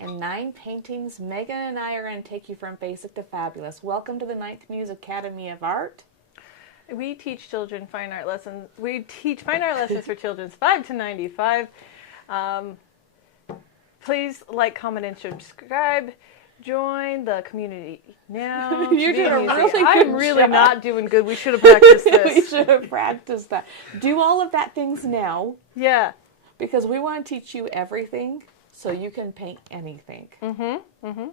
In 9 paintings, Megan and I are going to take you from basic to fabulous. Welcome to the 9th Muse Academy of Art. We teach children fine art lessons. We teach fine art lessons for children 5 to 95. Please like, comment, and subscribe. Join the community now. You're doing a really good I'm really job. not doing good. We should have practiced this. We should have practiced that. Do all of that things now. Yeah. Because we want to teach you everything so you can paint anything. Mm-hmm. Mm-hmm.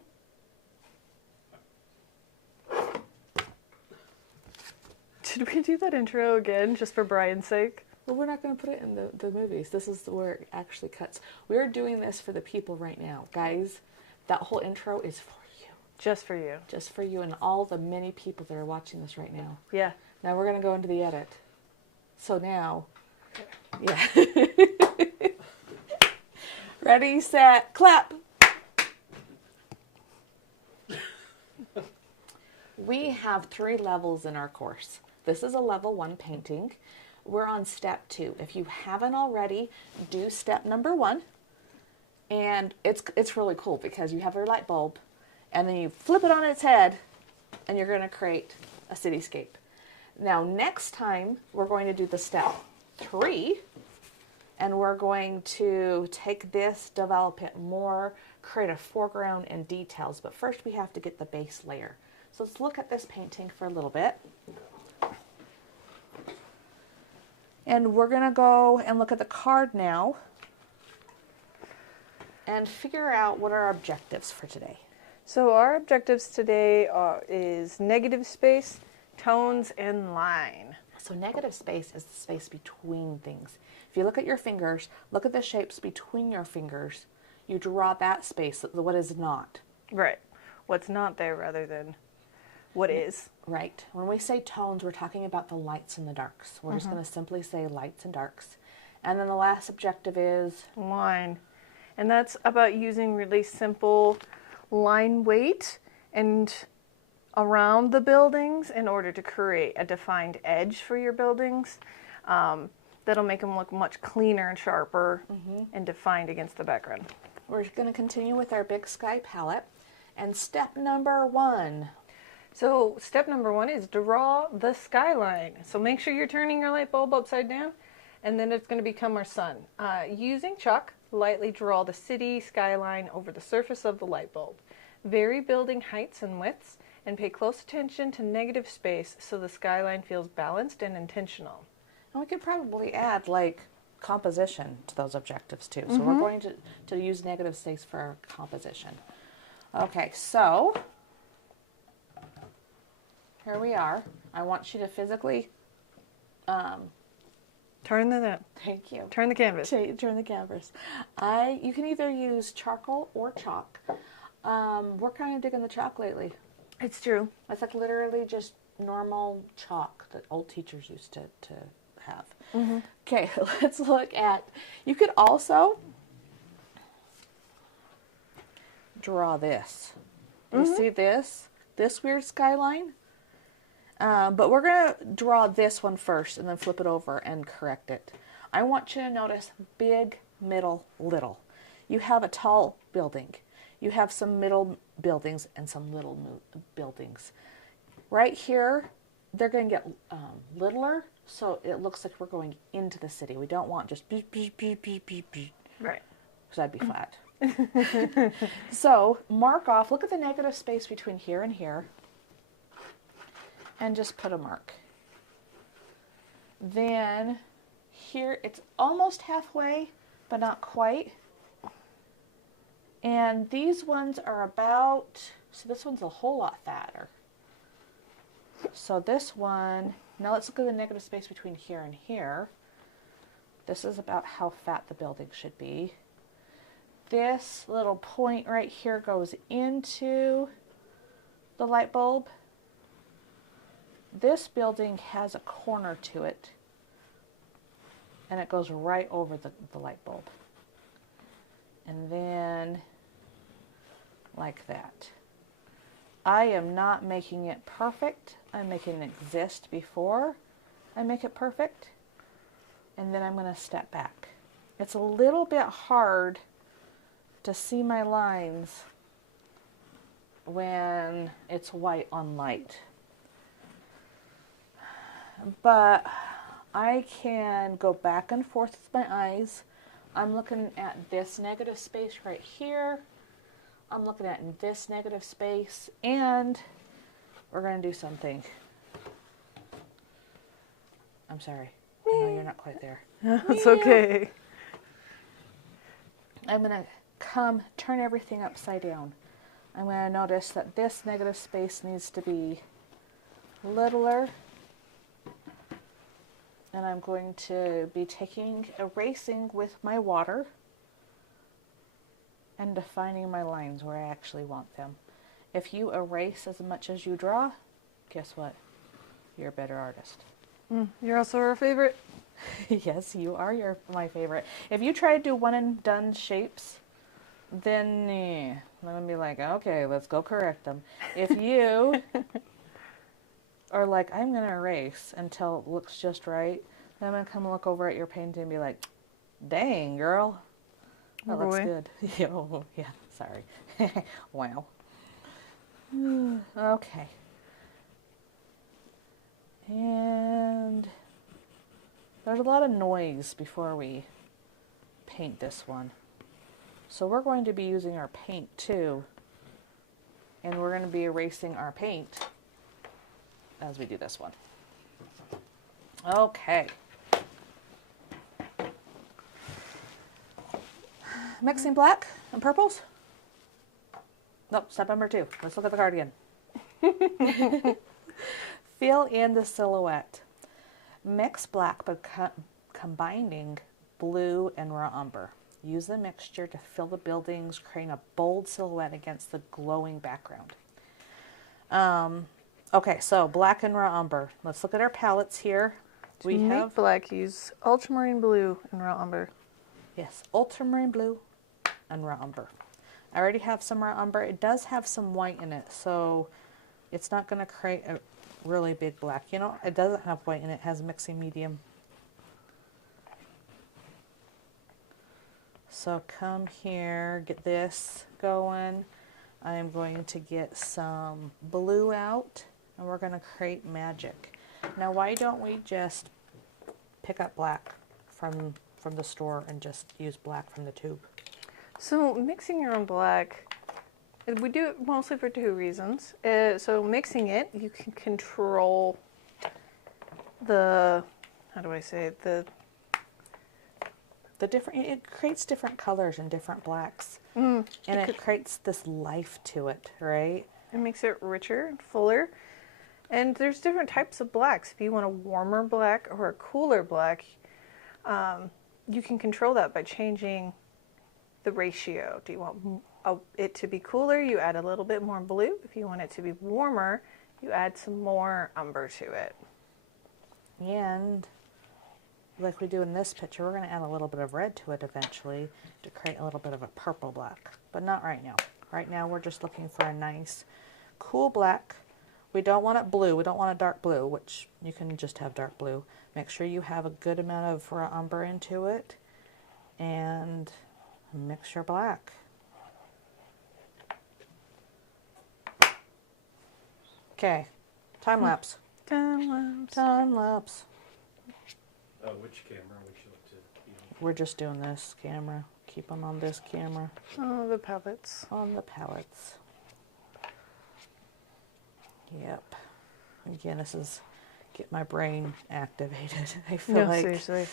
Should we do that intro again, just for Brian's sake? Well, we're not going to put it in the movies. This is where it actually cuts. We're doing this for the people right now. Guys, that whole intro is for you. Just for you. Just for you and all the many people that are watching this right now. Yeah. Now we're going to go into the edit. So now, yeah. Ready, set, clap. We have 3 levels in our course. This is a level 1 painting. We're on step 2. If you haven't already, do step number 1. And it's really cool because you have your light bulb and then you flip it on its head and you're going to create a cityscape. Now next time we're going to do the step 3 and we're going to take this, develop it more, create a foreground and details. But first we have to get the base layer. So let's look at this painting for a little bit. And we're going to go and look at the card now and figure out what are our objectives for today. So our objectives today is negative space, tones, and line. So negative space is the space between things. If you look at your fingers, look at the shapes between your fingers. You draw that space, what is not. Right. What's not there rather than what is. Right. When we say tones, we're talking about the lights and the darks. We're just going to simply say lights and darks. And then the last objective is line. And that's about using really simple line weight and around the buildings in order to create a defined edge for your buildings. That'll make them look much cleaner and sharper and defined against the background. We're going to continue with our big sky palette. And step number 1. So step number 1 is draw the skyline. So make sure you're turning your light bulb upside down, and then it's going to become our sun. Using chalk, lightly draw the city skyline over the surface of the light bulb. Vary building heights and widths, and pay close attention to negative space so the skyline feels balanced and intentional. And we could probably add like composition to those objectives too. So we're going to use negative space for our composition. Okay, so here we are. I want you to physically Turn the thank you. Turn the canvas. Turn the canvas. You can either use charcoal or chalk. We're kind of digging the chalk lately. It's true. It's like literally just normal chalk that old teachers used to have. Okay, let's look at, you could also draw this. You see this weird skyline? But we're going to draw this one first and then flip it over and correct it. I want you to notice big, middle, little. You have a tall building. You have some middle buildings and some little buildings. Right here, they're going to get littler, so it looks like we're going into the city. We don't want just beep, beep, beep, beep, beep, beep. Right. Because that'd be flat. So mark off, look at the negative space between here and here, and just put a mark. Then here it's almost halfway, but not quite. And these ones are about, so this one's a whole lot fatter. So this one, now let's look at the negative space between here and here. This is about how fat the building should be. This little point right here goes into the light bulb. This building has a corner to it, and it goes right over the light bulb. And then like that. I am not making it perfect. I'm making it exist before I make it perfect. And then I'm going to step back. It's a little bit hard to see my lines when it's white on light. But I can go back and forth with my eyes. I'm looking at this negative space right here. I'm looking at this negative space, and we're going to do something. I'm sorry. I know you're not quite there. It's okay. I'm going to turn everything upside down. I'm going to notice that this negative space needs to be littler. And I'm going to be erasing with my water and defining my lines where I actually want them. If you erase as much as you draw, guess what? You're a better artist. You're also our favorite. Yes, you are my favorite. If you try to do one and done shapes, then I'm going to be like, okay, let's go correct them. If you are like, I'm going to erase until it looks just right, then I'm going to come look over at your painting and be like, dang, girl, that looks good. Oh, yeah, sorry. Wow. Okay. And there's a lot of noise before we paint this one. So we're going to be using our paint too. And we're going to be erasing our paint as we do this one. Okay. Mixing black and purples. Nope, step number 2. Let's look at the card again. Fill in the silhouette. Mix black by combining blue and raw umber. Use the mixture to fill the buildings, creating a bold silhouette against the glowing background. Okay, so black and raw umber. Let's look at our palettes here. We have black. Use ultramarine blue and raw umber. Yes, ultramarine blue and raw umber. I already have some raw umber. It does have some white in it, so it's not going to create a really big black. You know, it doesn't have white in it. It has mixing medium. So come here, get this going. I am going to get some blue out, and we're going to create magic. Now, why don't we just pick up black from the store and just use black from the tube? So mixing your own black, we do it mostly for 2 reasons. So mixing it, you can control the, how do I say it, the different, it creates different colors and different blacks. And it creates this life to it, right? It makes it richer and fuller. And there's different types of blacks. If you want a warmer black or a cooler black, you can control that by changing the ratio. Do you want it to be cooler? You add a little bit more blue. If you want it to be warmer, you add some more umber to it. And like we do in this picture, we're going to add a little bit of red to it eventually to create a little bit of a purple black, but not right now. Right now we're just looking for a nice cool black. We don't want it blue. We don't want a dark blue, which you can just have dark blue. Make sure you have a good amount of raw umber into it and mix your black. Okay, time lapse. Time lapse. Time lapse. Which camera would you like to? We're just doing this camera. Keep them on this camera. Oh, the palettes. On the palettes. Yep. Again, this is get my brain activated. I feel seriously.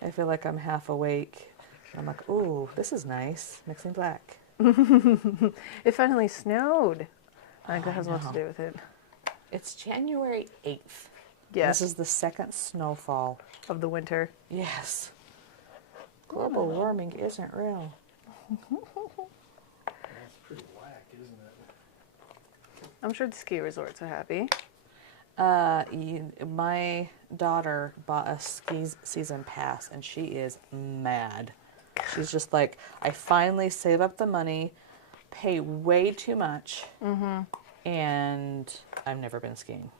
I feel like I'm half awake. I'm like, ooh, this is nice. Mixing black. It finally snowed. I think that has a lot to do with it. It's January 8th. Yes. This is the second snowfall. Of the winter. Yes. Global warming isn't real. That's pretty whack, isn't it? I'm sure the ski resorts are happy. My daughter bought a ski season pass, and she is mad. She's just like, I finally save up the money, pay way too much, and I've never been skiing.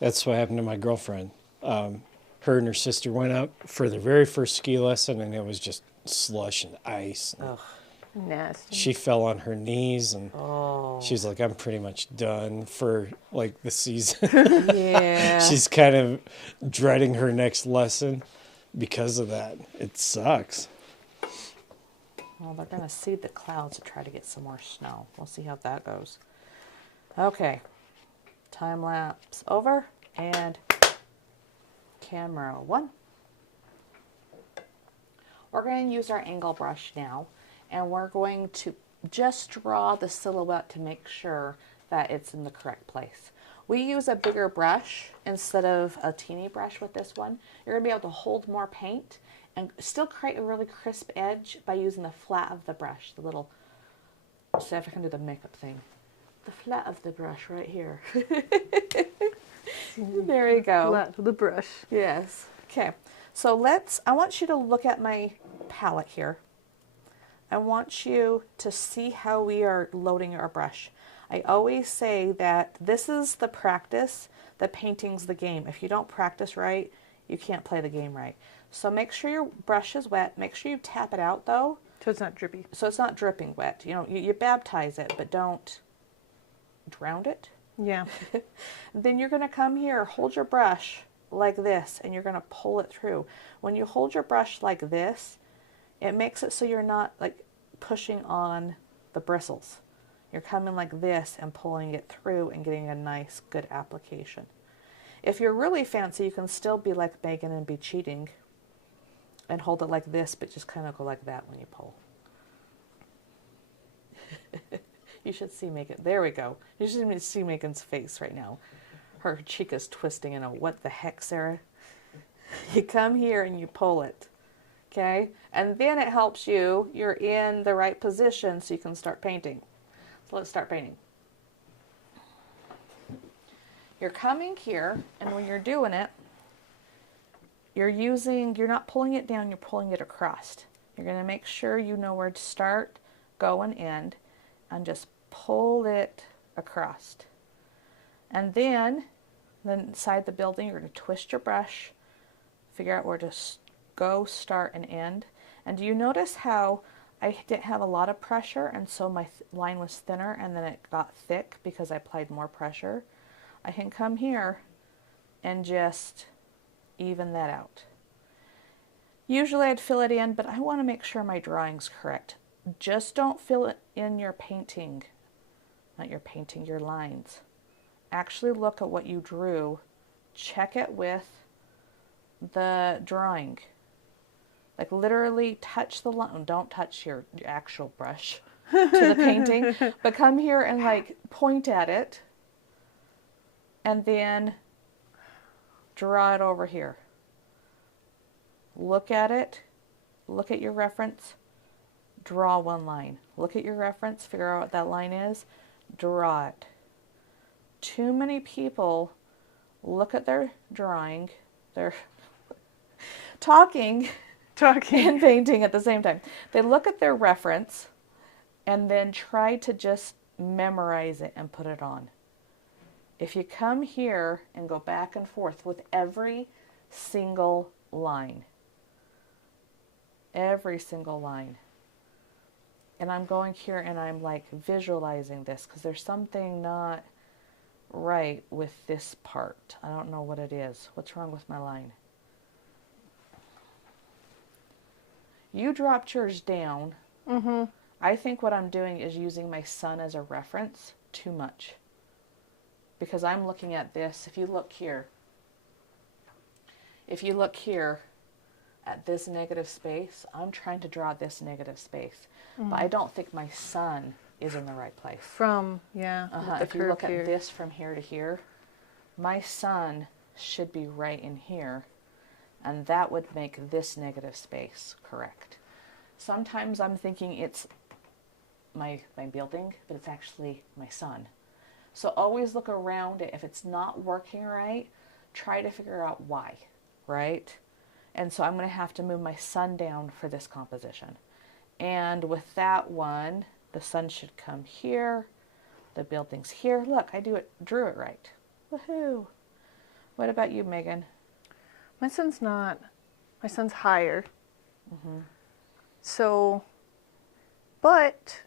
That's what happened to my girlfriend. Her and her sister went out for their very first ski lesson, and it was just slush and ice. Ugh. Nasty. She fell on her knees and Oh. she's like, I'm pretty much done for like the season. Yeah. She's kind of dreading her next lesson because of that. It sucks. Well, they're going to seed the clouds to try to get some more snow. We'll see how that goes. Okay. Time lapse over. And camera 1. We're going to use our angle brush now. And we're going to just draw the silhouette to make sure that it's in the correct place. We use a bigger brush instead of a teeny brush with this one. You're going to be able to hold more paint and still create a really crisp edge by using the flat of the brush, the little, see if I can do the makeup thing. The flat of the brush right here. There you go. Flat with the brush. Yes. Okay. So I want you to look at my palette here. I want you to see how we are loading our brush. I always say that this is the practice, the painting's the game. If you don't practice right, you can't play the game right. So make sure your brush is wet. Make sure you tap it out though. So it's not drippy. So it's not dripping wet. You know, you baptize it, but don't drown it. Yeah. Then you're going to come here, hold your brush like this, and you're going to pull it through. When you hold your brush like this, it makes it so you're not like pushing on the bristles. You're coming like this and pulling it through and getting a nice, good application. If you're really fancy, you can still be like Megan and be cheating and hold it like this, but just kind of go like that when you pull. You should see Megan. There we go. You should see Megan's face right now. Her cheek is twisting in a what the heck, Sarah? You come here and you pull it. Okay? And then it helps you. You're in the right position so you can start painting. So let's start painting. You're coming here, and when you're doing it, you're not pulling it down, you're pulling it across. You're going to make sure you know where to start, go, and end, and just pull it across. And then inside the building, you're going to twist your brush, figure out where to go, start, and end. And do you notice how I didn't have a lot of pressure, and so my line was thinner, and then it got thick because I applied more pressure? I can come here and just even that out. Usually I'd fill it in, but I want to make sure my drawing's correct. Just don't fill it in your painting, not your painting, your lines. Actually look at what you drew, check it with the drawing. Like literally touch the line, don't touch your actual brush to the painting, but come here and like point at it and then draw it over here. Look at it, look at your reference, draw one line. Look at your reference, figure out what that line is, draw it. Too many people look at their drawing, they're talking and painting at the same time. They look at their reference and then try to just memorize it and put it on. If you come here and go back and forth with every single line, and I'm going here and I'm like visualizing this because there's something not right with this part. I don't know what it is. What's wrong with my line? You dropped yours down. Mm-hmm. I think what I'm doing is using my sun as a reference too much. Because I'm looking at this. If you look here at this negative space, I'm trying to draw this negative space. Mm. But I don't think my sun is in the right place. If you look at this from here to here, my sun should be right in here. And that would make this negative space correct. Sometimes I'm thinking it's my building, but it's actually my sun. So always look around it. If it's not working right, try to figure out why, right? And so I'm going to have to move my sun down for this composition. And with that one, the sun should come here. The building's here. Look, drew it right. Woohoo! What about you, Megan? My sun's higher. Mm-hmm. So But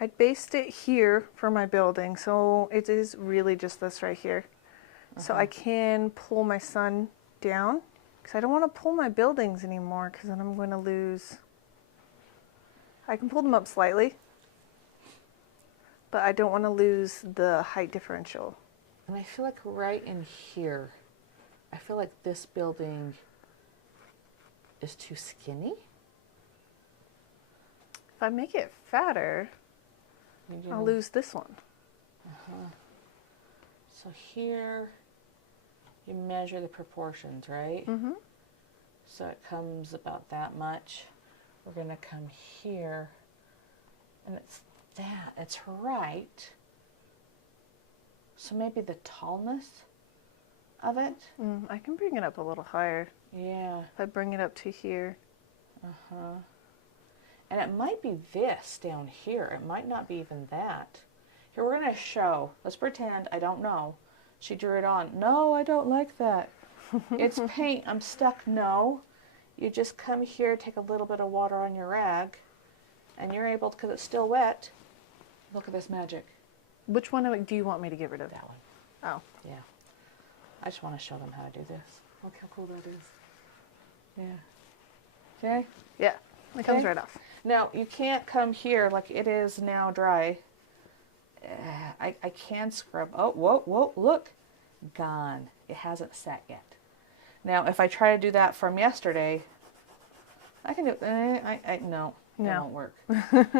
I based it here for my building, so it is really just this right here. So I can pull my sun down, because I don't want to pull my buildings anymore, because then I'm going to lose. I can pull them up slightly, but I don't want to lose the height differential. And I feel like right in here, I feel like this building is too skinny. If I make it fatter, I'll lose this one. So here, you measure the proportions, right? Mm-hmm. So it comes about that much. We're going to come here, and it's that. It's right. So maybe the tallness of it. I can bring it up a little higher. Yeah. If I bring it up to here. And it might be this down here. It might not be even that. Here, we're going to show. Let's pretend I don't know. She drew it on. No, I don't like that. It's paint. I'm stuck. No. You just come here, take a little bit of water on your rag, and you're able, because it's still wet. Look at this magic. Which one do you want me to get rid of? That one. Oh. Yeah. I just want to show them how to do this. Look how cool that is. Yeah. Okay? Yeah. It comes Okay. right off. Now, you can't come here like it is now dry. I can scrub. Oh, whoa, look. Gone. It hasn't set yet. Now, if I try to do that from yesterday, I can do no, it No. won't work.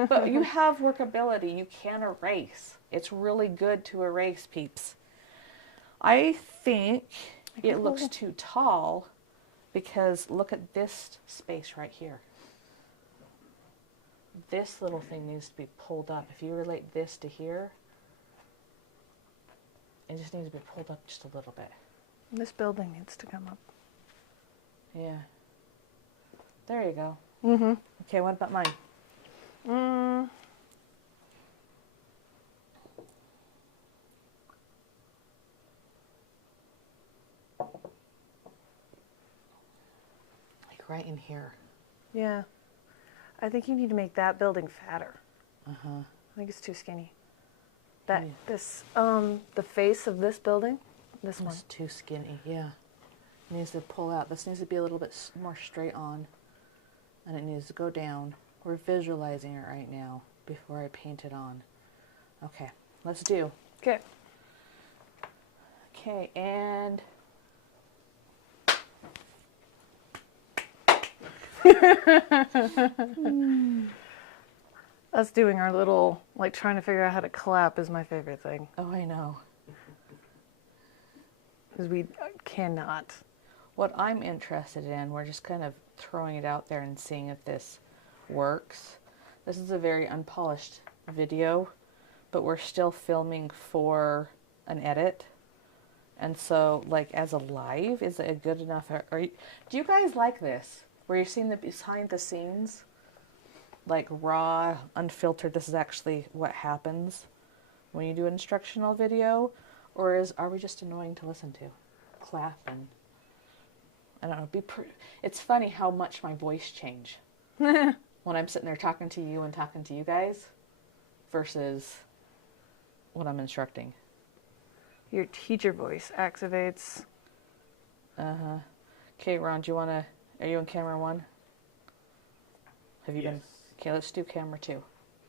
But you have workability. You can erase. It's really good to erase, peeps. I think it looks too tall because look at this space right here. This little thing needs to be pulled up. If you relate this to here, it just needs to be pulled up just a little bit. This building needs to come up. Yeah. There you go. Mm-hmm. Okay, what about mine? Like right in here. Yeah. I think you need to make that building fatter. Uh-huh. I think it's too skinny. That Yeah. the face of this building, this one. It's too skinny, yeah. It needs to pull out. This needs to be a little bit more straight on. And it needs to go down. We're visualizing it right now before I paint it on. Okay, let's do. Okay. Okay, and Us doing our little, like trying to figure out how to clap is my favorite thing. oh, I know. Because we cannot. What I'm interested in, we're just kind of throwing it out there and seeing if this works. This is a very unpolished video, but we're still filming for an edit. And so, like, as a live, is it good enough? Do you guys like this? Where you're seeing the behind the scenes? Like, raw, unfiltered, this is actually what happens when you do an instructional video? Or are we just annoying to listen to? Clap and... I don't know. It's funny how much my voice change when I'm sitting there talking to you and talking to you guys versus when I'm instructing. Your teacher voice activates. Uh-huh. Okay, Ron, are you on camera 1? Have you been? Okay, let's do camera 2.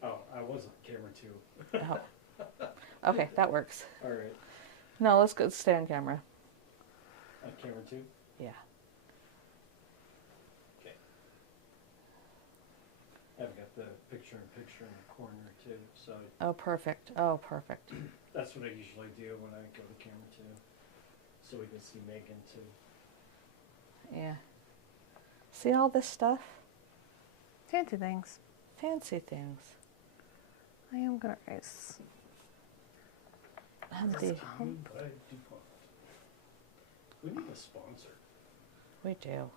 Oh, I was on camera 2. Oh. Okay, that works. All right. No, let's go stay on camera. On camera 2? Yeah. Okay. I've got the picture-in-picture in the corner too, so Oh, perfect. Oh, perfect. that's what I usually do when I go to camera 2, so we can see Megan too. Yeah. See all this stuff? Fancy things. Fancy things. I am going to erase. And the- By DuPont. We need a sponsor. We do.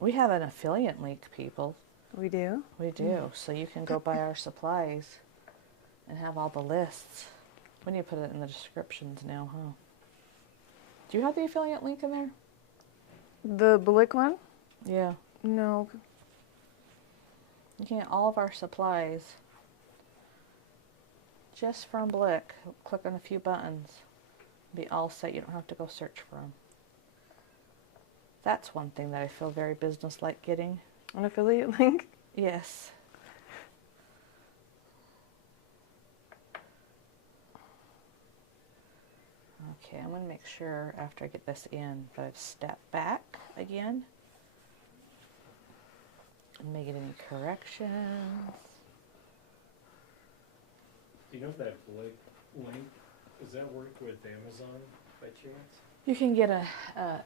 We have an affiliate link, people. We do? We do. So you can go buy our supplies and have all the lists. We need to put it in the descriptions now, huh? Do you have the affiliate link in there? The Blick one? Yeah. No. You can get all of our supplies just from Blick. Click on a few buttons. Be all set. You don't have to go search for them. That's one thing that I feel very business-like getting. An affiliate link? Yes. Okay, I'm going to make sure after I get this in that I've stepped back again and make it any corrections. Do you know if that Blake link, does that work with Amazon by chance? You can get a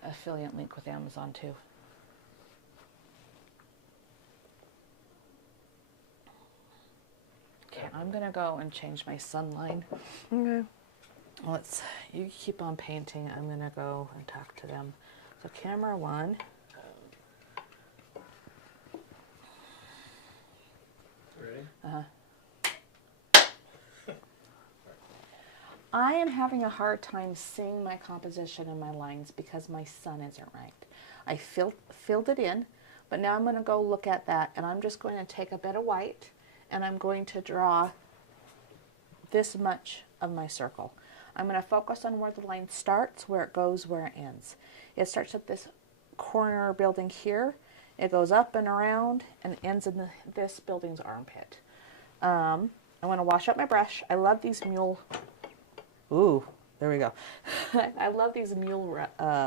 affiliate link with Amazon too. Okay, I'm going to go and change my sun line. Okay. You keep on painting. I'm going to go and talk to them. So camera 1. Ready? Uh-huh. I am having a hard time seeing my composition and my lines because my sun isn't right. I filled it in, but now I'm going to go look at that, and I'm just going to take a bit of white and I'm going to draw this much of my circle. I'm going to focus on where the line starts, where it goes, where it ends. It starts at this corner building here. It goes up and around and ends in this building's armpit. I'm going to wash up my brush. I love these mule... Ooh, there we go. I love these mule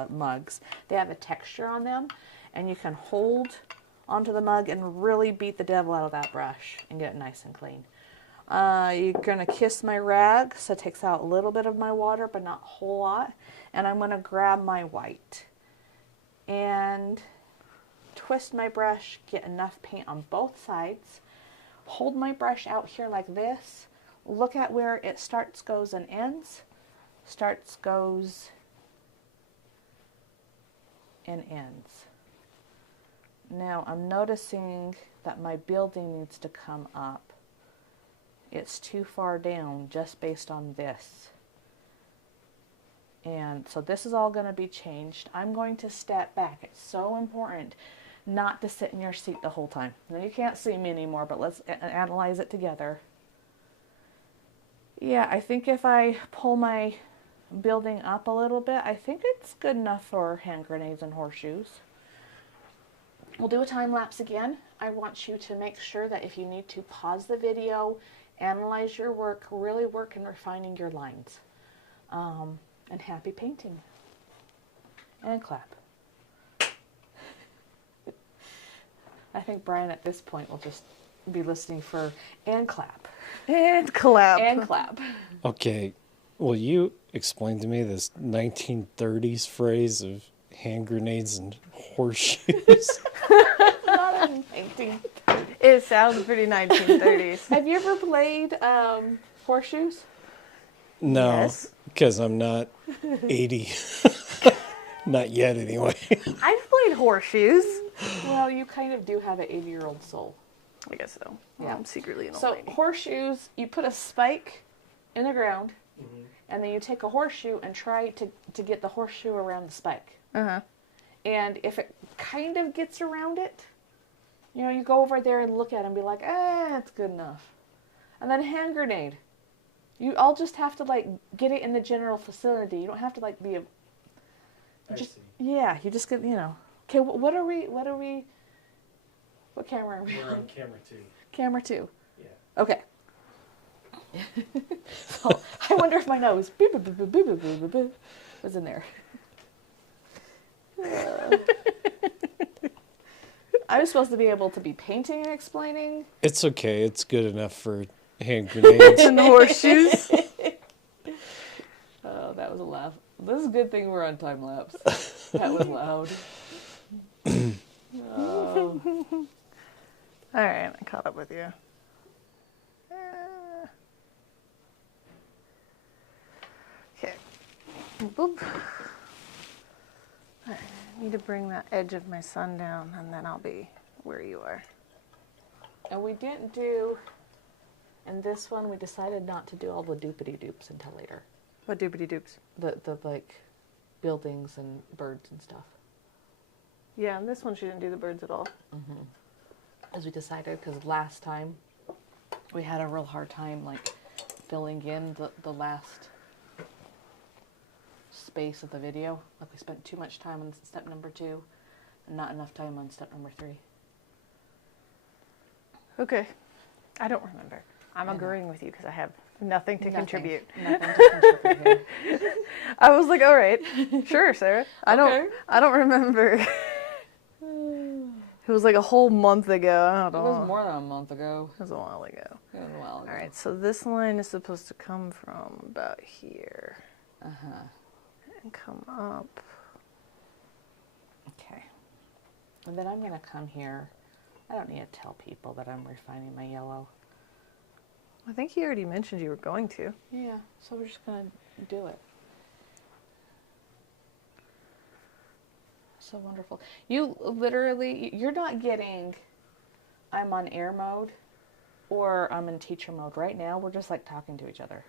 mugs. They have a texture on them, and you can hold onto the mug and really beat the devil out of that brush and get it nice and clean. You're going to kiss my rag, so it takes out a little bit of my water, but not a whole lot. And I'm going to grab my white and twist my brush, get enough paint on both sides, hold my brush out here like this, look at where it starts, goes, and ends. Starts, goes, and ends. Now I'm noticing that my building needs to come up. It's too far down just based on this. And so this is all going to be changed. I'm going to step back. It's so important not to sit in your seat the whole time. Now you can't see me anymore, but let's analyze it together. Yeah, I think if I pull my building up a little bit, I think it's good enough for hand grenades and horseshoes. We'll do a time lapse again. I want you to make sure that if you need to pause the video, analyze your work, really work in refining your lines. And happy painting. And clap. I think Brian at this point will just be listening for and clap. And clap. And clap. Okay, will you explain to me this 1930s phrase of hand grenades and horseshoes? Not in painting. It sounds pretty 1930s. Have you ever played horseshoes? No, Yes. because I'm not 80. Not yet, anyway. I've played horseshoes. Well, you kind of do have an 80-year-old soul. I guess so. Yeah. I'm secretly an old So lady. horseshoes, you put a spike in the ground, and then you take a horseshoe and try to get the horseshoe around the spike. Uh-huh. And if it kind of gets around it, you know, you go over there and look at it and be like, it's good enough. And then hand grenade. You all just have to, like, get it in the general vicinity. You don't have to, like, be a... I Just, see. yeah, you just get, you know. Okay, what camera are we We're on? on camera 2. Camera 2. Yeah. Okay. So, I wonder if my nose boop, boop, boop, boop, boop, boop, boop, boop, was in there. I was supposed to be able to be painting and explaining. It's okay. It's good enough for hand grenades. And the horseshoes. Oh, that was a laugh. This is a good thing we're on time lapse. That was loud. Oh. All right, I caught up with you. Okay. Boop. All right, I need to bring that edge of my sun down, and then I'll be where you are. And we didn't do, in this one, we decided not to do all the doopity-doops until later. What doopity doops? The like, buildings and birds and stuff. Yeah, and this one she didn't do the birds at all. as we decided, because last time we had a real hard time like filling in the last space of the video. Like we spent too much time on step number 2 and not enough time on step number 3. Okay. I don't remember. I'm I know. agreeing with you because I have nothing to contribute. Nothing to contribute here. I was like, all right, sure, Sarah. I Okay. don't remember. It was like a whole month ago. I don't It know. was more than a month ago. It was a while ago. It was a while ago. All right, so this line is supposed to come from about here and come up. Okay. And then I'm going to come here. I don't need to tell people that I'm refining my yellow. I think you already mentioned you were going to. Yeah, so we're just going to do it. So wonderful. You literally, you're not getting, I'm on air mode or I'm in teacher mode right now. We're just like talking to each other.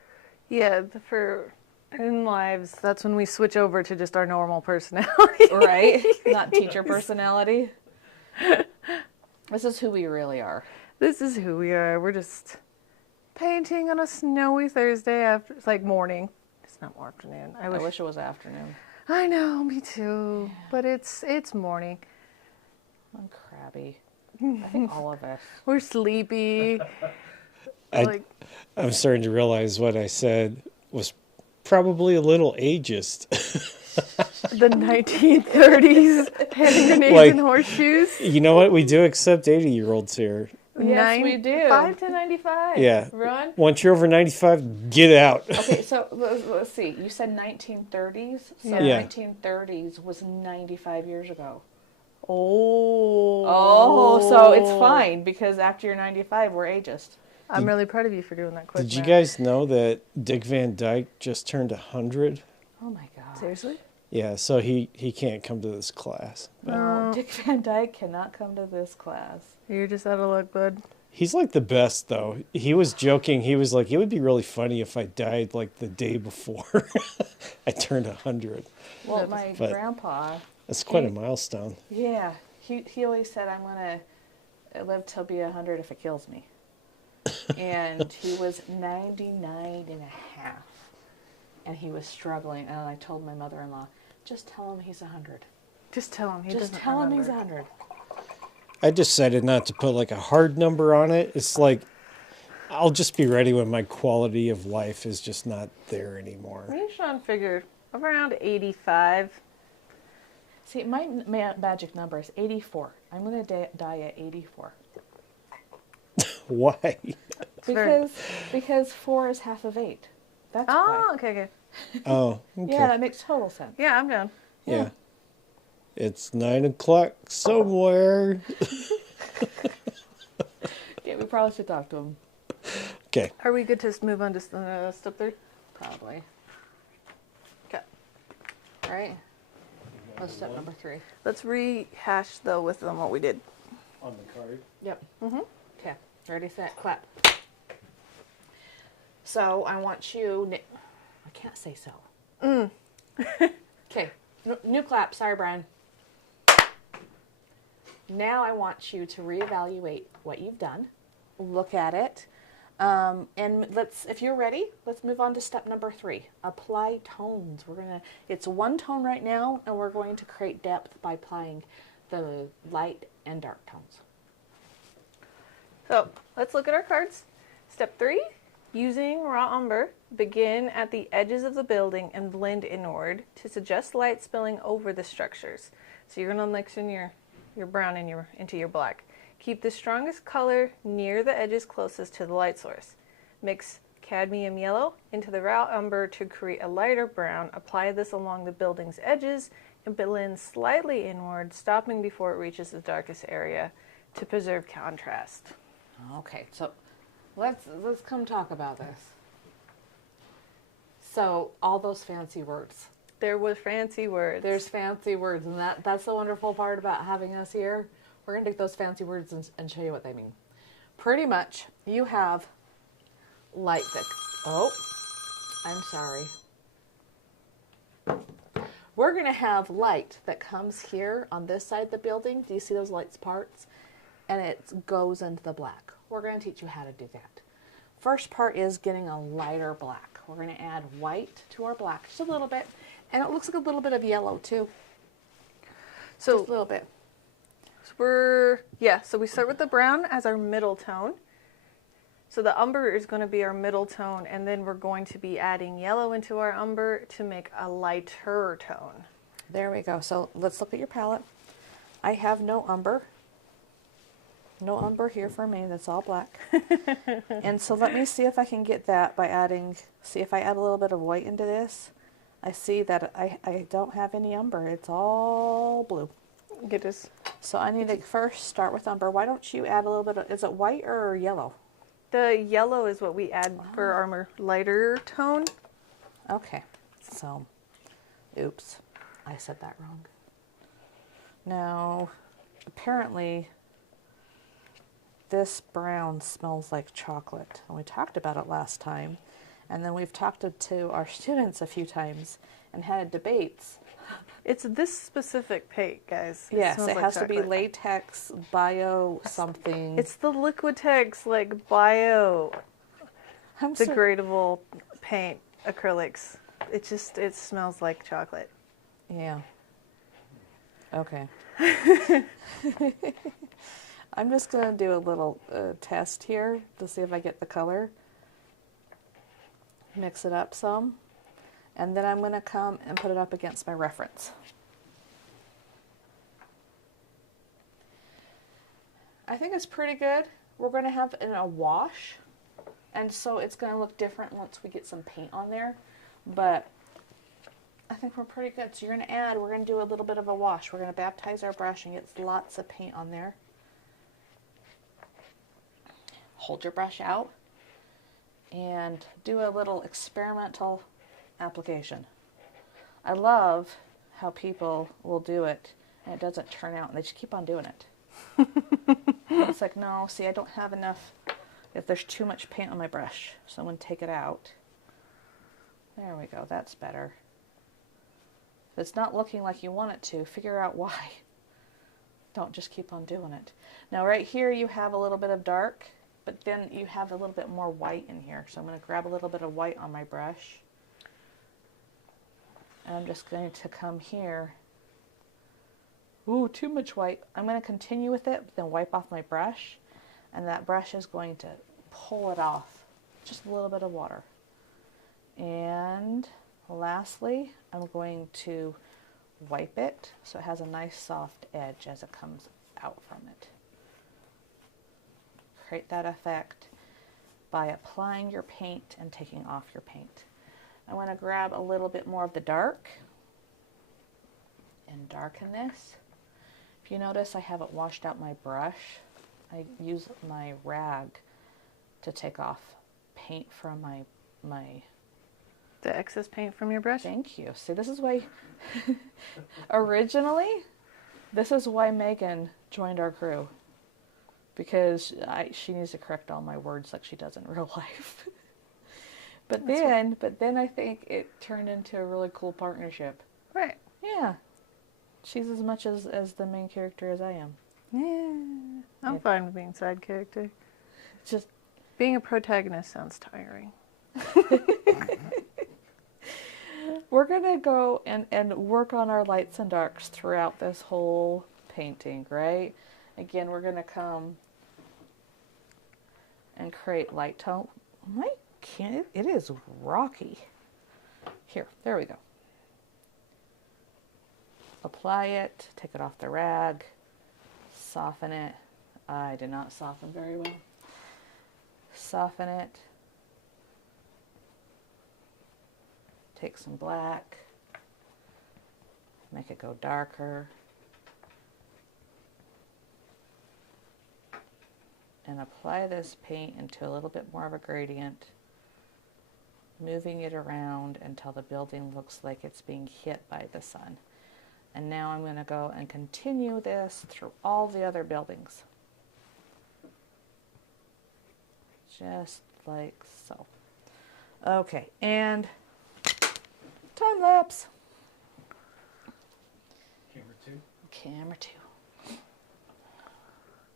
Yeah, for in lives, that's when we switch over to just our normal personality. Right? Not teacher personality. This is who we really are. This is who we are. We're just painting on a snowy Thursday after, it's like morning. It's not afternoon. I wish it was afternoon. I know, me too. But it's morning. I'm crabby. I think all of us. We're sleepy. Like, I'm starting to realize what I said was probably a little ageist. the 1930s, hand grenades Like- and horseshoes. You know what? We do accept 80-year-olds here. Yes, we do. 5 to 95. Yeah. Run. Once you're over 95, get out. Okay, so let's see. You said 1930s. So Yeah. 1930s was 95 years ago. Oh. Oh, so it's fine because after you're 95, we're ageist. I'm really proud of you for doing that quick. Did you math. guys know that Dick Van Dyke just turned 100? Oh my God. Seriously? Yeah, so he can't come to this class. No, Dick Van Dyke cannot come to this class. You're just out of luck, bud. He's like the best, though. He was joking. He was like, it would be really funny if I died like the day before I turned 100. Well, my But- grandpa, That's quite a milestone. yeah, he always said, I'm going to live till be 100 if it kills me. And he was 99 and a half. And he was struggling. And I told my mother-in-law, just tell him he's 100. Just tell him. He Just doesn't tell him remember. he's 100. I decided not to put like a hard number on it. It's like, I'll just be ready when my quality of life is just not there anymore. Me and Sean figured around 85. See, my magic number is 84. I'm going to die at 84. Why? very- Because 4 is half of 8. That's Oh, why. okay. Oh, okay. Yeah, that makes total sense. Yeah, I'm down. Yeah. It's 9 o'clock somewhere. Yeah, we probably should talk to him. Okay. Are we good to move on to step 3? Probably. Okay. All right. What's step number 3? Let's rehash, though, with them what we did. On the card. Yep. Okay. Ready, set, clap. So I want you. I can't say so. Okay. New clap. Sorry, Brian. Now I want you to reevaluate what you've done. Look at it. And if you're ready, let's move on to step number 3. Apply tones. It's one tone right now, and we're going to create depth by applying the light and dark tones. So let's look at our cards. Step 3, using raw umber, begin at the edges of the building and blend inward to suggest light spilling over the structures. So you're going to mix in your brown into your black. Keep the strongest color near the edges closest to the light source. Mix cadmium yellow into the raw umber to create a lighter brown. Apply this along the building's edges and blend slightly inward, stopping before it reaches the darkest area to preserve contrast. Okay, so let's come talk about this. So all those fancy words. There were fancy words. There's fancy words, and that's the wonderful part about having us here. We're going to take those fancy words and show you what they mean. Pretty much, you have light that... Oh, I'm sorry. We're going to have light that comes here on this side of the building. Do you see those lights parts? and it goes into the black. We're going to teach you how to do that. First part is getting a lighter black. We're going to add white to our black just a little bit, and it looks like a little bit of yellow too. So Just a little bit. So we start with the brown as our middle tone. So the umber is going to be our middle tone, and then we're going to be adding yellow into our umber to make a lighter tone. There we go. So let's look at your palette. I have no umber. No umber here for me. That's all black. And so let me see if I can get that by adding, see if I add a little bit of white into this. I see that I don't have any umber. It's all blue. Get this. So I need to first start with umber. Why don't you add a little bit of, is it white or yellow? The yellow is what we add for our lighter tone. Okay. So, oops. I said that wrong. Now, apparently, this brown smells like chocolate. And we talked about it last time. And then we've talked to our students a few times and had debates. It's this specific paint, guys. Yes, smells it like has to be chocolate. latex, bio something. It's the Liquitex, like, bio I'm so- degradable paint acrylics. It smells like chocolate. Yeah. Okay. I'm just going to do a little test here to see if I get the color. Mix it up some. And then I'm going to come and put it up against my reference. I think it's pretty good. We're going to have it in a wash. And so it's going to look different once we get some paint on there. But I think we're pretty good. So we're going to do a little bit of a wash. We're going to baptize our brush and get lots of paint on there. Hold your brush out and do a little experimental application. I love how people will do it and it doesn't turn out and they just keep on doing it. It's like, no, see, I don't have enough. If there's too much paint on my brush, so I'm going to take it out. There we go, that's better. If it's not looking like you want it to, figure out why. Don't just keep on doing it. Now right here you have a little bit of dark, but then you have a little bit more white in here. So I'm going to grab a little bit of white on my brush. And I'm just going to come here. Ooh, too much white. I'm going to continue with it, but then wipe off my brush. And that brush is going to pull it off. Just a little bit of water. And lastly, I'm going to wipe it so it has a nice soft edge as it comes out from it. Create that effect by applying your paint and taking off your paint. I want to grab a little bit more of the dark and darken this. If you notice, I haven't washed out my brush. I use my rag to take off paint from my The excess paint from your brush? Thank you. See, this is why originally, this is why Megan joined our crew. Because she needs to correct all my words like she does in real life. But then I think it turned into a really cool partnership. Right. Yeah. She's as much as the main character as I am. Yeah. I'm fine with being side character. Just Being a protagonist sounds tiring. we're gonna go and work on our lights and darks throughout this whole painting, right? Again, we're gonna come and create light tone. It is rocky. Here, there we go. Apply it, take it off the rag, soften it. I did not soften very well. Soften it. Take some black, make it go darker. And apply this paint into a little bit more of a gradient, moving it around until the building looks like it's being hit by the sun. And now I'm going to go and continue this through all the other buildings. Just like so. Okay, and time lapse. Camera 2. Camera 2.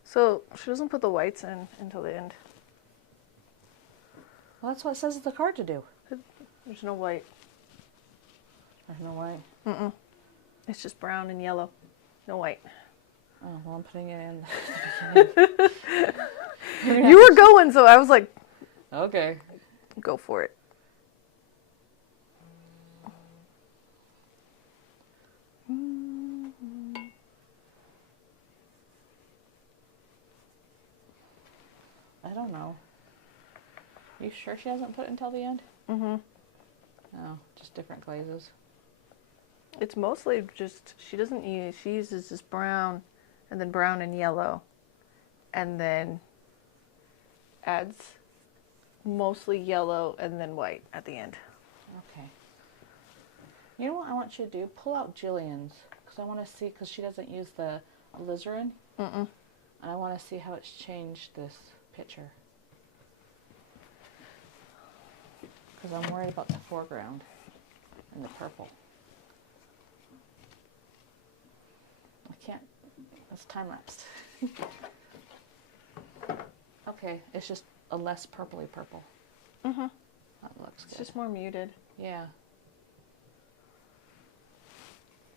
So she doesn't put the whites in until the end. Well, that's what it says in the card to do. There's no white. There's no white. Mm-mm. It's just brown and yellow. No white. Oh, well, I'm putting it in the beginning. You were going, so I was like, Okay. go for it. I don't know. You sure she hasn't put it until the end? Mm-hmm. Oh, just different glazes. It's mostly just, she uses just brown, and then brown and yellow, and then adds mostly yellow and then white at the end. Okay. You know what I want you to do? Pull out Jillian's, because I want to see, because she doesn't use the alizarin, Mm-mm. and I want to see how it's changed this picture. Because I'm worried about the foreground and the purple. I can't, it's time-lapsed. Okay, it's just a less purpley purple. Mm-hmm. That looks It's good. just more muted. Yeah.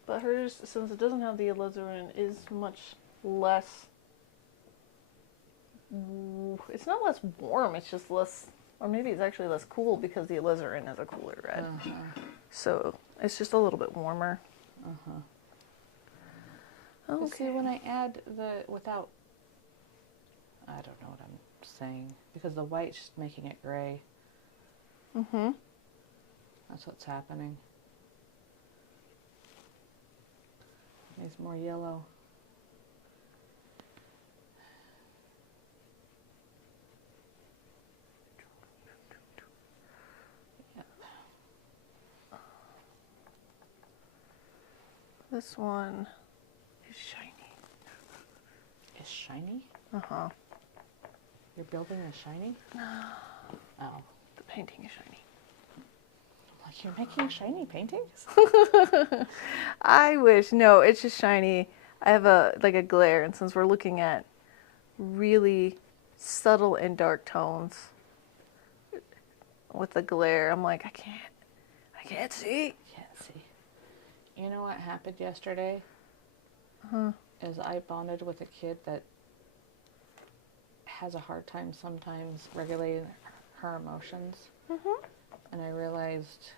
But hers, since it doesn't have the alizarin, is much less. It's not less warm. It's just less, or maybe it's actually less cool because the alizarin is a cooler red. So it's just a little bit warmer. Okay. Okay. See, when I add the without, I don't know what I'm saying, because the white's just making it gray. Mm-hmm. That's what's happening. Needs more yellow. Yep. This one is shiny. Is shiny? Uh-huh. Your building is shiny? Oh. The painting is shiny. Like, you're making shiny paintings? I wish. No, it's just shiny. I have a glare, and since we're looking at really subtle and dark tones with the glare, I'm like, I can't see. Can't see. You know what happened yesterday? Uh-huh. Is I bonded with a kid that has a hard time sometimes regulating her emotions. Mm-hmm. And I realized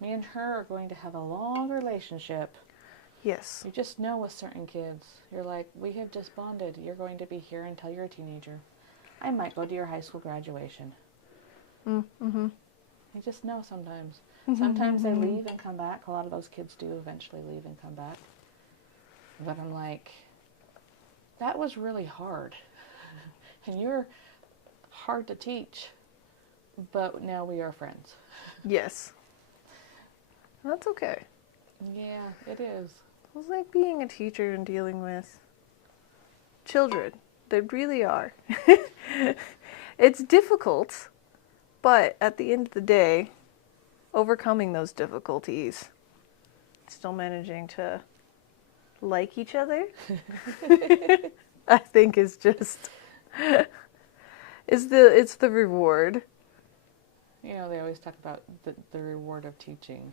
me and her are going to have a long relationship. Yes. You just know with certain kids, you're like, we have just bonded. You're going to be here until you're a teenager. I might go to your high school graduation. Mm-hmm. You just know sometimes. Sometimes they leave and come back. A lot of those kids do eventually leave and come back. But I'm like, that was really hard. And you're hard to teach. But now we are friends. Yes. That's okay. Yeah, it is. It's like being a teacher and dealing with children. They really are. It's difficult, but at the end of the day, overcoming those difficulties, still managing to like each other, I think is just, it's the reward. You know, they always talk about the reward of teaching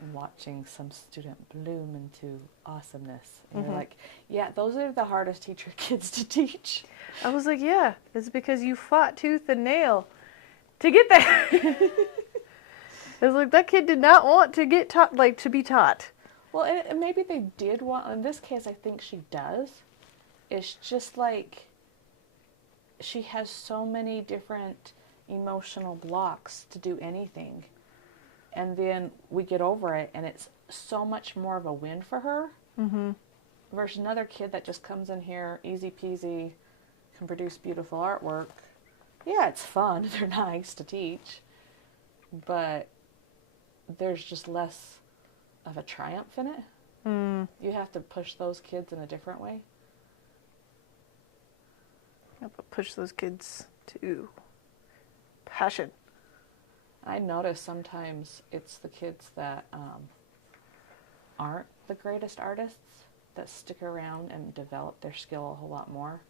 and watching some student bloom into awesomeness. And you're like, yeah, those are the hardest teacher kids to teach. I was like, yeah, it's because you fought tooth and nail to get there. It's like, that kid did not want to get taught, to be taught. Well, and maybe they did want, in this case, I think she does. It's just like, she has so many different emotional blocks to do anything. And then we get over it, and it's so much more of a win for her. Mm-hmm. Versus another kid that just comes in here, easy peasy, can produce beautiful artwork. Yeah, it's fun. They're nice to teach. But there's just less of a triumph in it. Mm. You have to push those kids in a different way. You have to push those kids to passion. I notice sometimes it's the kids that aren't the greatest artists that stick around and develop their skill a whole lot more.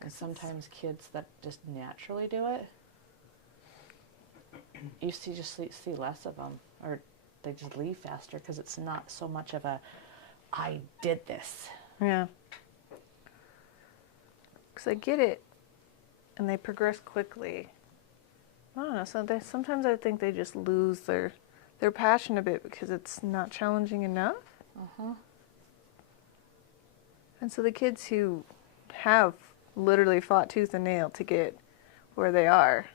And sometimes kids that just naturally do it, you see less of them, or they just leave faster because it's not so much of a, I did this. Yeah. Because I get it, and they progress quickly. I don't know. Sometimes I think they just lose their passion a bit because it's not challenging enough. Uh-huh. And so the kids who have literally fought tooth and nail to get where they are,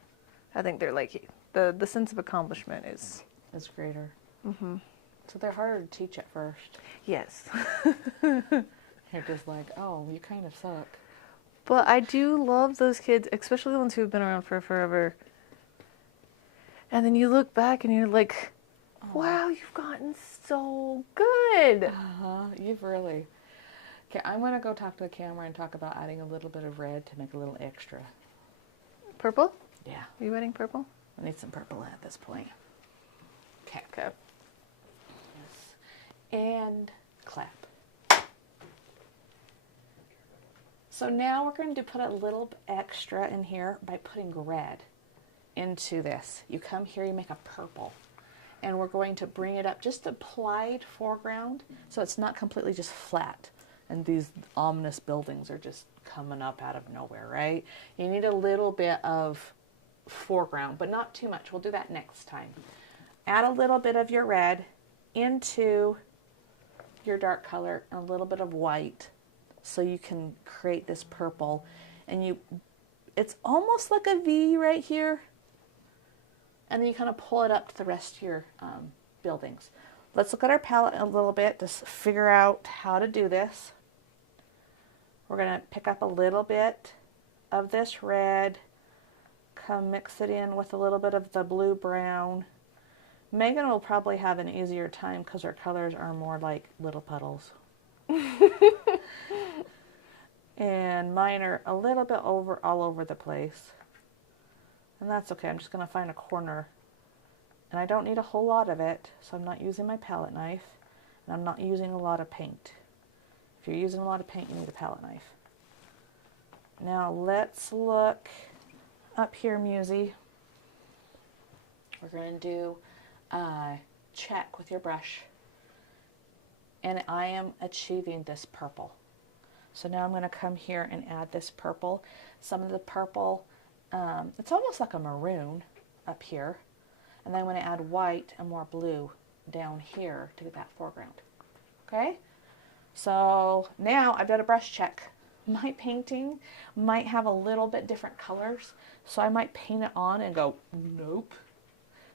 I think they're like, the sense of accomplishment is greater. Mm-hmm. So they're harder to teach at first. Yes. You're just like, oh, you kind of suck. But I do love those kids, especially the ones who've been around for forever. And then you look back and you're like, wow, you've gotten so good. Uh-huh. You've really. Okay, I'm going to go talk to the camera and talk about adding a little bit of red to make a little extra. Purple? Yeah. Are you adding purple? I need some purple at this point. Okay. Okay. Yes. And clap. So now we're going to put a little extra in here by putting red into this. You come here, you make a purple. And we're going to bring it up, just applied foreground, so it's not completely just flat. And these ominous buildings are just coming up out of nowhere, right? You need a little bit of foreground, but not too much. We'll do that next time. Add a little bit of your red into your dark color and a little bit of white so you can create this purple. And it's almost like a V right here. And then you kind of pull it up to the rest of your buildings. Let's look at our palette a little bit to figure out how to do this. We're going to pick up a little bit of this red, come mix it in with a little bit of the blue-brown. Megan will probably have an easier time because her colors are more like little puddles. And mine are a little bit all over the place. And that's okay. I'm just going to find a corner. And I don't need a whole lot of it, so I'm not using my palette knife. And I'm not using a lot of paint. If you're using a lot of paint, you need a palette knife. Now let's look up here, Musey. We're going to do a check with your brush. And I am achieving this purple. So now I'm going to come here and add this purple. Some of the purple, it's almost like a maroon up here. And then I'm going to add white and more blue down here to get that foreground. Okay? So now I've got a brush check. My painting might have a little bit different colors. So I might paint it on and go, nope.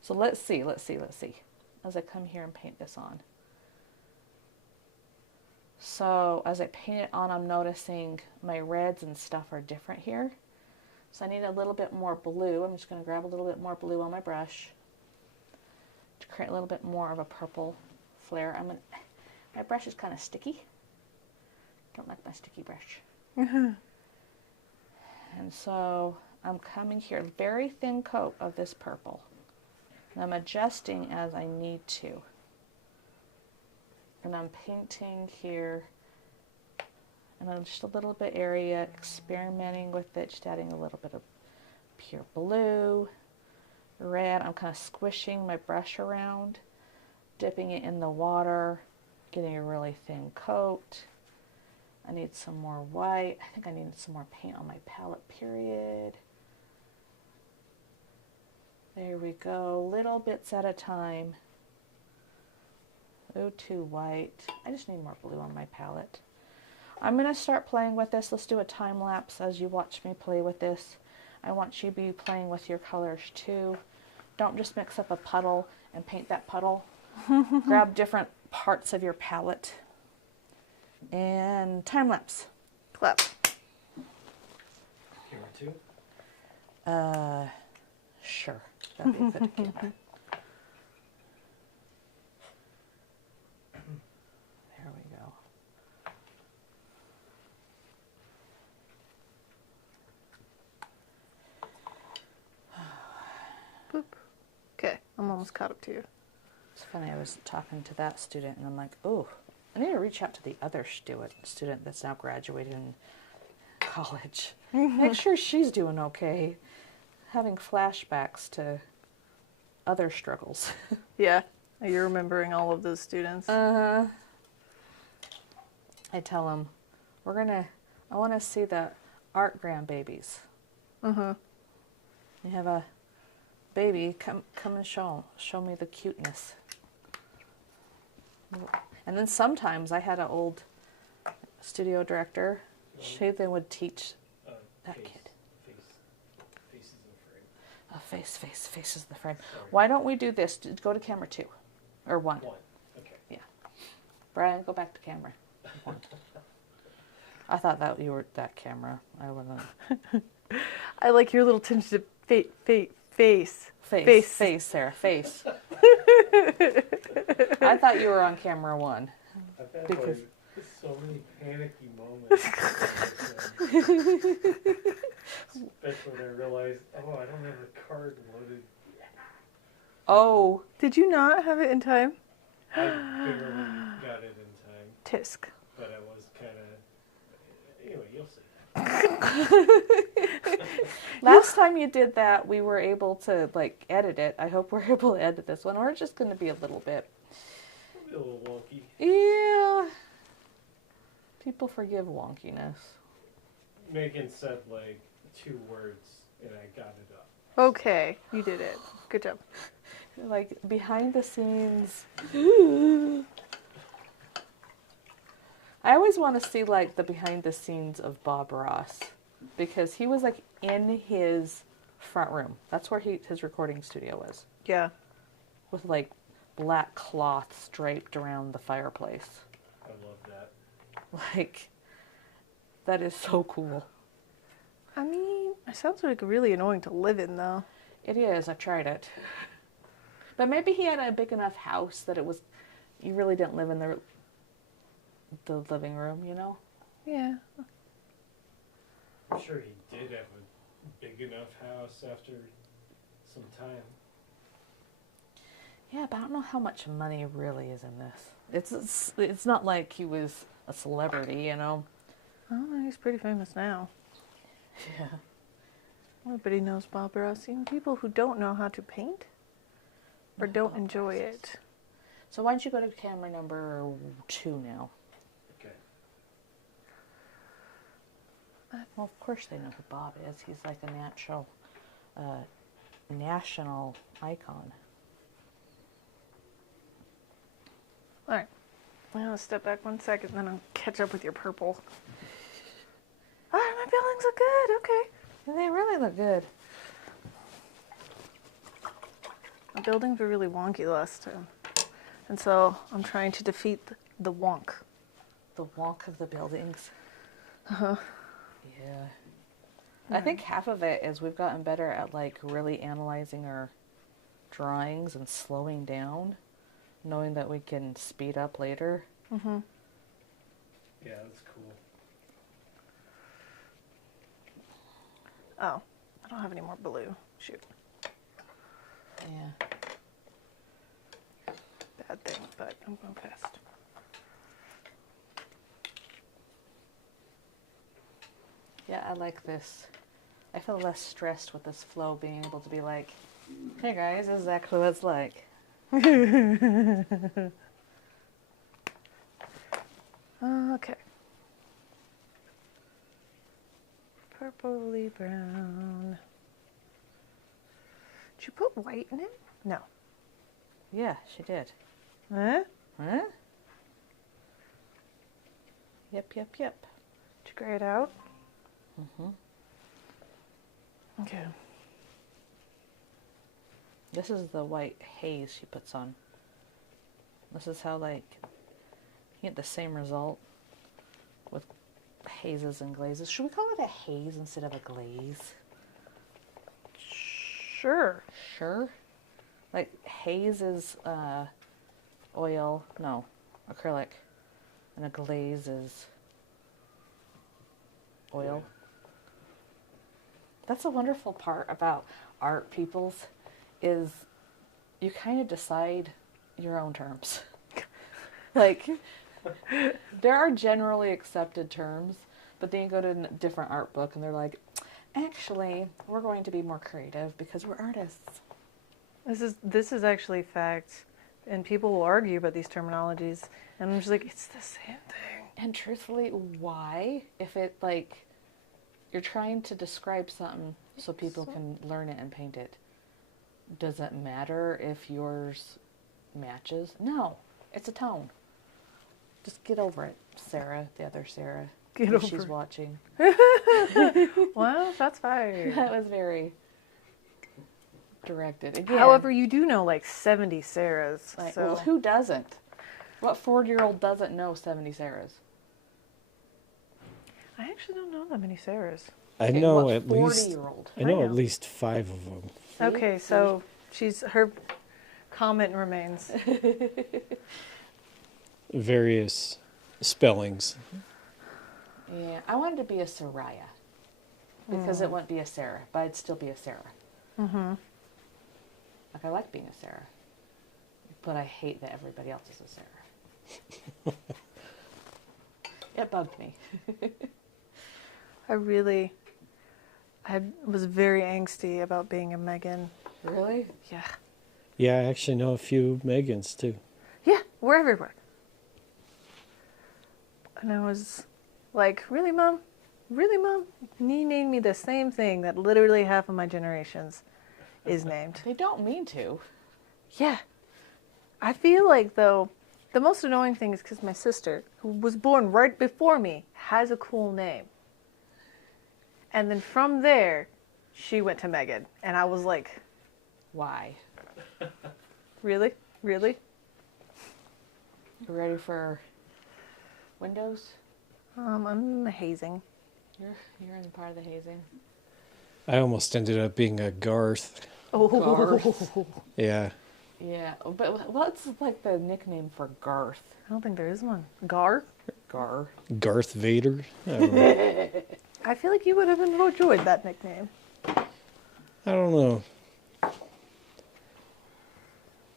So let's see. As I come here and paint this on. So as I paint it on, I'm noticing my reds and stuff are different here. So I need a little bit more blue. I'm just going to grab a little bit more blue on my brush to create a little bit more of a purple flare. My brush is kind of sticky. Don't like my sticky brush. And so I'm coming here, very thin coat of this purple. And I'm adjusting as I need to. And I'm painting here, and I'm just a little bit area, experimenting with it, just adding a little bit of pure blue, red. I'm kind of squishing my brush around, dipping it in the water, getting a really thin coat. I need some more white. I think I need some more paint on my palette, period. There we go, little bits at a time. Oh, too white. I just need more blue on my palette. I'm going to start playing with this. Let's do a time lapse as you watch me play with this. I want you to be playing with your colors too. Don't just mix up a puddle and paint that puddle. Grab different parts of your palette. And time lapse. Clap. Camera 2? Sure. That'd be a good camera. There we go. Boop. Okay, I'm almost caught up to you. It's funny, I was talking to that student and I'm like, oh, I need to reach out to the other student that's now graduating in college. Make sure she's doing okay. Having flashbacks to other struggles. Yeah. You're remembering all of those students. I tell them, I want to see the art grandbabies. You have a baby, come and show me the cuteness. And then sometimes I had an old studio director. They would teach that kid. Face is in the frame. Face is the frame. Sorry. Why don't we do this? Go to camera 2 or 1. Okay. Yeah. Brian, go back to camera 1. I thought that you were that camera. I wasn't. I like your little tinge to face. Face, Sarah, face. I thought you were on camera 1. I've had Because- like so many panicky moments. Especially when I realized, oh, I don't have the card loaded. Oh, Did you not have it in time? I barely got it in time, Tisk. but I was kind of. Anyway, you'll see. last time you did that, we were able to like edit it. I hope we're able to edit this one, or it's just going to be a little bit. A little wonky. Yeah. People forgive wonkiness. Megan said like 2 words, and I got it up. Okay, you did it. Good job. Like behind the scenes. I always want to see like the behind the scenes of Bob Ross, because he was like in his front room. That's where his recording studio was, Yeah. with like black cloths draped around the fireplace. I love that. Like, that is so cool. I mean, it sounds like really annoying to live in, though. It is. I've tried it. But maybe he had a big enough house that it was, you really didn't live in the living room, you know? Yeah. I'm sure he did have a big enough house after some time. Yeah, but I don't know how much money really is in this. It's not like he was a celebrity, you know? Oh, he's pretty famous now. Yeah. Everybody knows Bob Ross. Even people who don't know how to paint or No, don't Bob enjoy Ross. it. So why don't you go to camera number 2 now? Okay. Well, of course they know who Bob is. He's like a national icon. All right. I'm going to step back 1 second, then I'll catch up with your purple. Ah, my buildings look good. Okay. They really look good. My buildings were really wonky last time. And so I'm trying to defeat the wonk. The wonk of the buildings. Uh-huh. Yeah. I think half of it is we've gotten better at like really analyzing our drawings and slowing down, knowing that we can speed up later. Mm-hmm. Yeah, that's cool. Oh, I don't have any more blue. Shoot. Yeah. Bad thing, but I'm going fast. Yeah, I like this. I feel less stressed with this flow, being able to be like, hey guys, this is exactly what it's like. Okay. Purpley brown. Did you put white in it? No. Yeah, she did. Huh? Huh? Yep. Did you gray it out? Mm-hmm. Okay. This is the white haze she puts on. This is how, like, you get the same result with hazes and glazes. Should we call it a haze instead of a glaze? Sure. Sure. Like, haze is oil, no, acrylic. And a glaze is oil. That's a wonderful part about art, peoples, is you kind of decide your own terms. Like, There are generally accepted terms, but then you go to a different art book and they're like, actually, we're going to be more creative because we're artists. This is actually fact, and people will argue about these terminologies, and I'm just like, it's the same thing. And truthfully, why? If it like you're trying to describe something so people can learn it and paint it, does it matter if yours matches? No, it's a tone. Just get over it, Sarah, the other Sarah. Get if over she's it. watching. Well, shots fired. That was very directed. Again, However, you do know like 70 Sarahs. like, So well, who doesn't? What 40-year-old doesn't know 70 Sarahs? I actually don't know that many Sarahs. I Okay, know what at least 40-year-old? I know I at know. least 5 of them. See? Okay, so her comment remains. Various spellings. Yeah, I wanted to be a Soraya because it wouldn't be a Sarah, but I'd still be a Sarah. Mm-hmm. Like, I like being a Sarah, but I hate that everybody else is a Sarah. It bugged me. I was very angsty about being a Megan. Really? Yeah. Yeah, I actually know a few Megans too. Yeah, we're everywhere. And I was like, really, Mom? Really, Mom? You named me the same thing that literally half of my generations is named. They don't mean to. Yeah. I feel like, though, the most annoying thing is because my sister, who was born right before me, has a cool name. And then from there, she went to Megan. And I was like, Why? really? Really? You ready for Windows? I'm hazing. You're in part of the hazing. I almost ended up being a Garth. Oh, Garth. Yeah. Yeah, but what's like the nickname for Garth? I don't think there is one. Gar? Gar. Garth Vader. I don't know. I feel like you would have enjoyed that nickname. I don't know.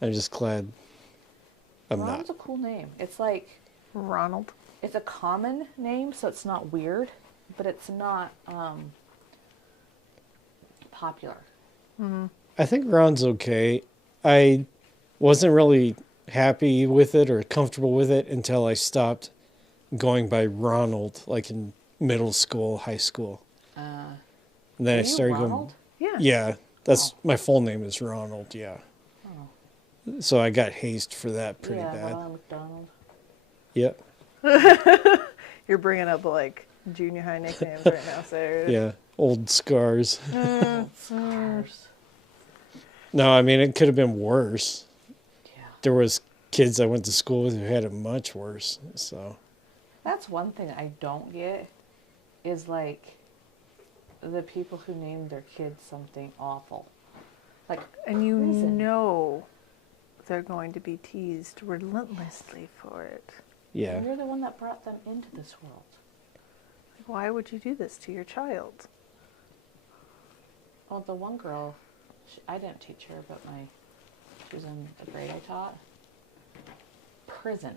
I'm just glad I'm Ron's not. a cool name. It's like, Ronald. it's a common name, so it's not weird, but it's not popular. I think Ron's okay. I wasn't really happy with it or comfortable with it until I stopped going by Ronald, like in middle school, high school. And then Are I you started Ronald? Yeah. going. Yeah, that's my full name is Ronald. Yeah. Oh. So I got hazed for that pretty Yeah, bad. Ronald McDonald. Yep. You're bringing up like junior high nicknames right now, Sarah. Yeah. Old scars. Scars. No, I mean it could have been worse. Yeah. There was kids I went to school with who had it much worse. So That's one thing I don't get is like the people who name their kids something awful. Like, And you prison. know they're going to be teased relentlessly for it. yeah. And you're the one that brought them into this world. Why would you do this to your child? Well, the one girl, I didn't teach her, but she was in the grade I taught. Prison.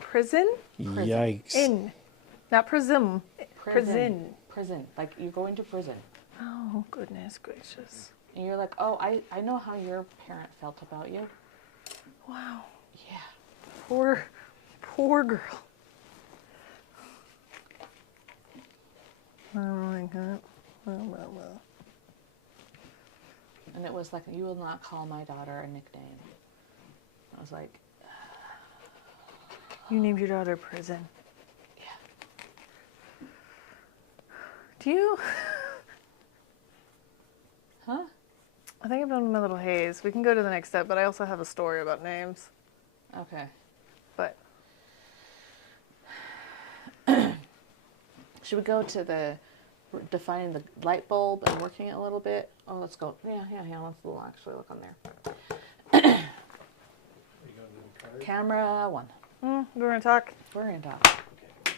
Prison? Yikes. In. Not prism. Prison. Prison. Like, you're going to prison. Oh, goodness gracious. And you're like, oh, I know how your parent felt about you. Wow. Yeah. Poor girl. Oh my God. Well. And it was like, you will not call my daughter a nickname. I was like, You named your daughter Prison. yeah. Do you? Huh? I think I'm done with my little haze. We can go to the next step, but I also have a story about names. Okay. But Should we go to the defining the light bulb and working it a little bit? Oh, let's go. Yeah. Let's actually look on there. Are you gonna do the card? Camera 1. we're gonna talk. We're going to talk. Okay.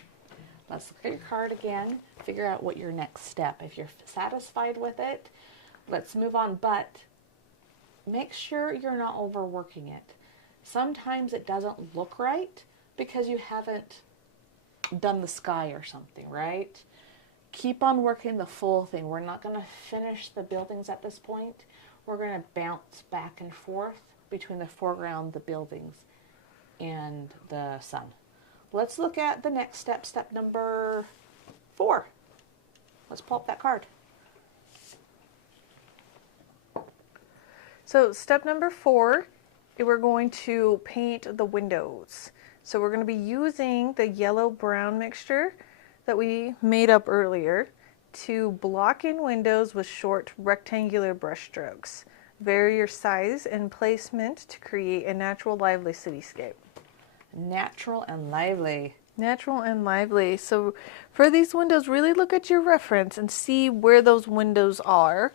Let's look at your card again. Figure out what your next step. If you're satisfied with it, let's move on. But make sure you're not overworking it. Sometimes it doesn't look right, because you haven't done the sky or something, right? Keep on working the full thing. We're not going to finish the buildings at this point. We're going to bounce back and forth between the foreground, the buildings, and the sun. Let's look at the next step, step number 4. Let's pull up that card. So step number 4, we're going to paint the windows. So we're going to be using the yellow-brown mixture that we made up earlier to block in windows with short rectangular brush strokes. Vary your size and placement to create a natural, lively cityscape. Natural and lively. Natural and lively. So for these windows, really look at your reference and see where those windows are.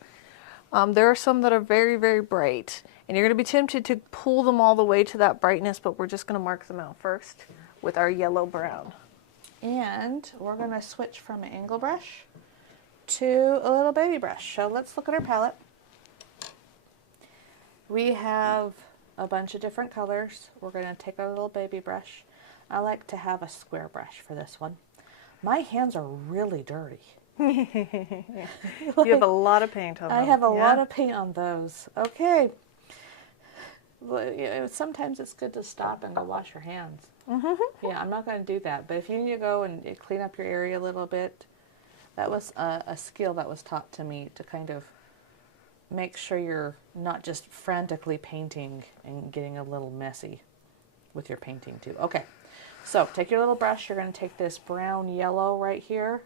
There are some that are very, very bright, and you're going to be tempted to pull them all the way to that brightness, but we're just going to mark them out first with our yellow-brown. And we're going to switch from an angle brush to a little baby brush. So let's look at our palette. We have a bunch of different colors. We're going to take our little baby brush. I like to have a square brush for this one. My hands are really dirty. You have a lot of paint on them. I have a lot of paint on those. Okay. Well, you know, sometimes it's good to stop and go wash your hands. Yeah, I'm not going to do that. But if you need to go and clean up your area a little bit, that was a skill that was taught to me to kind of make sure you're not just frantically painting and getting a little messy with your painting too. Okay, so take your little brush. You're going to take this brown yellow right here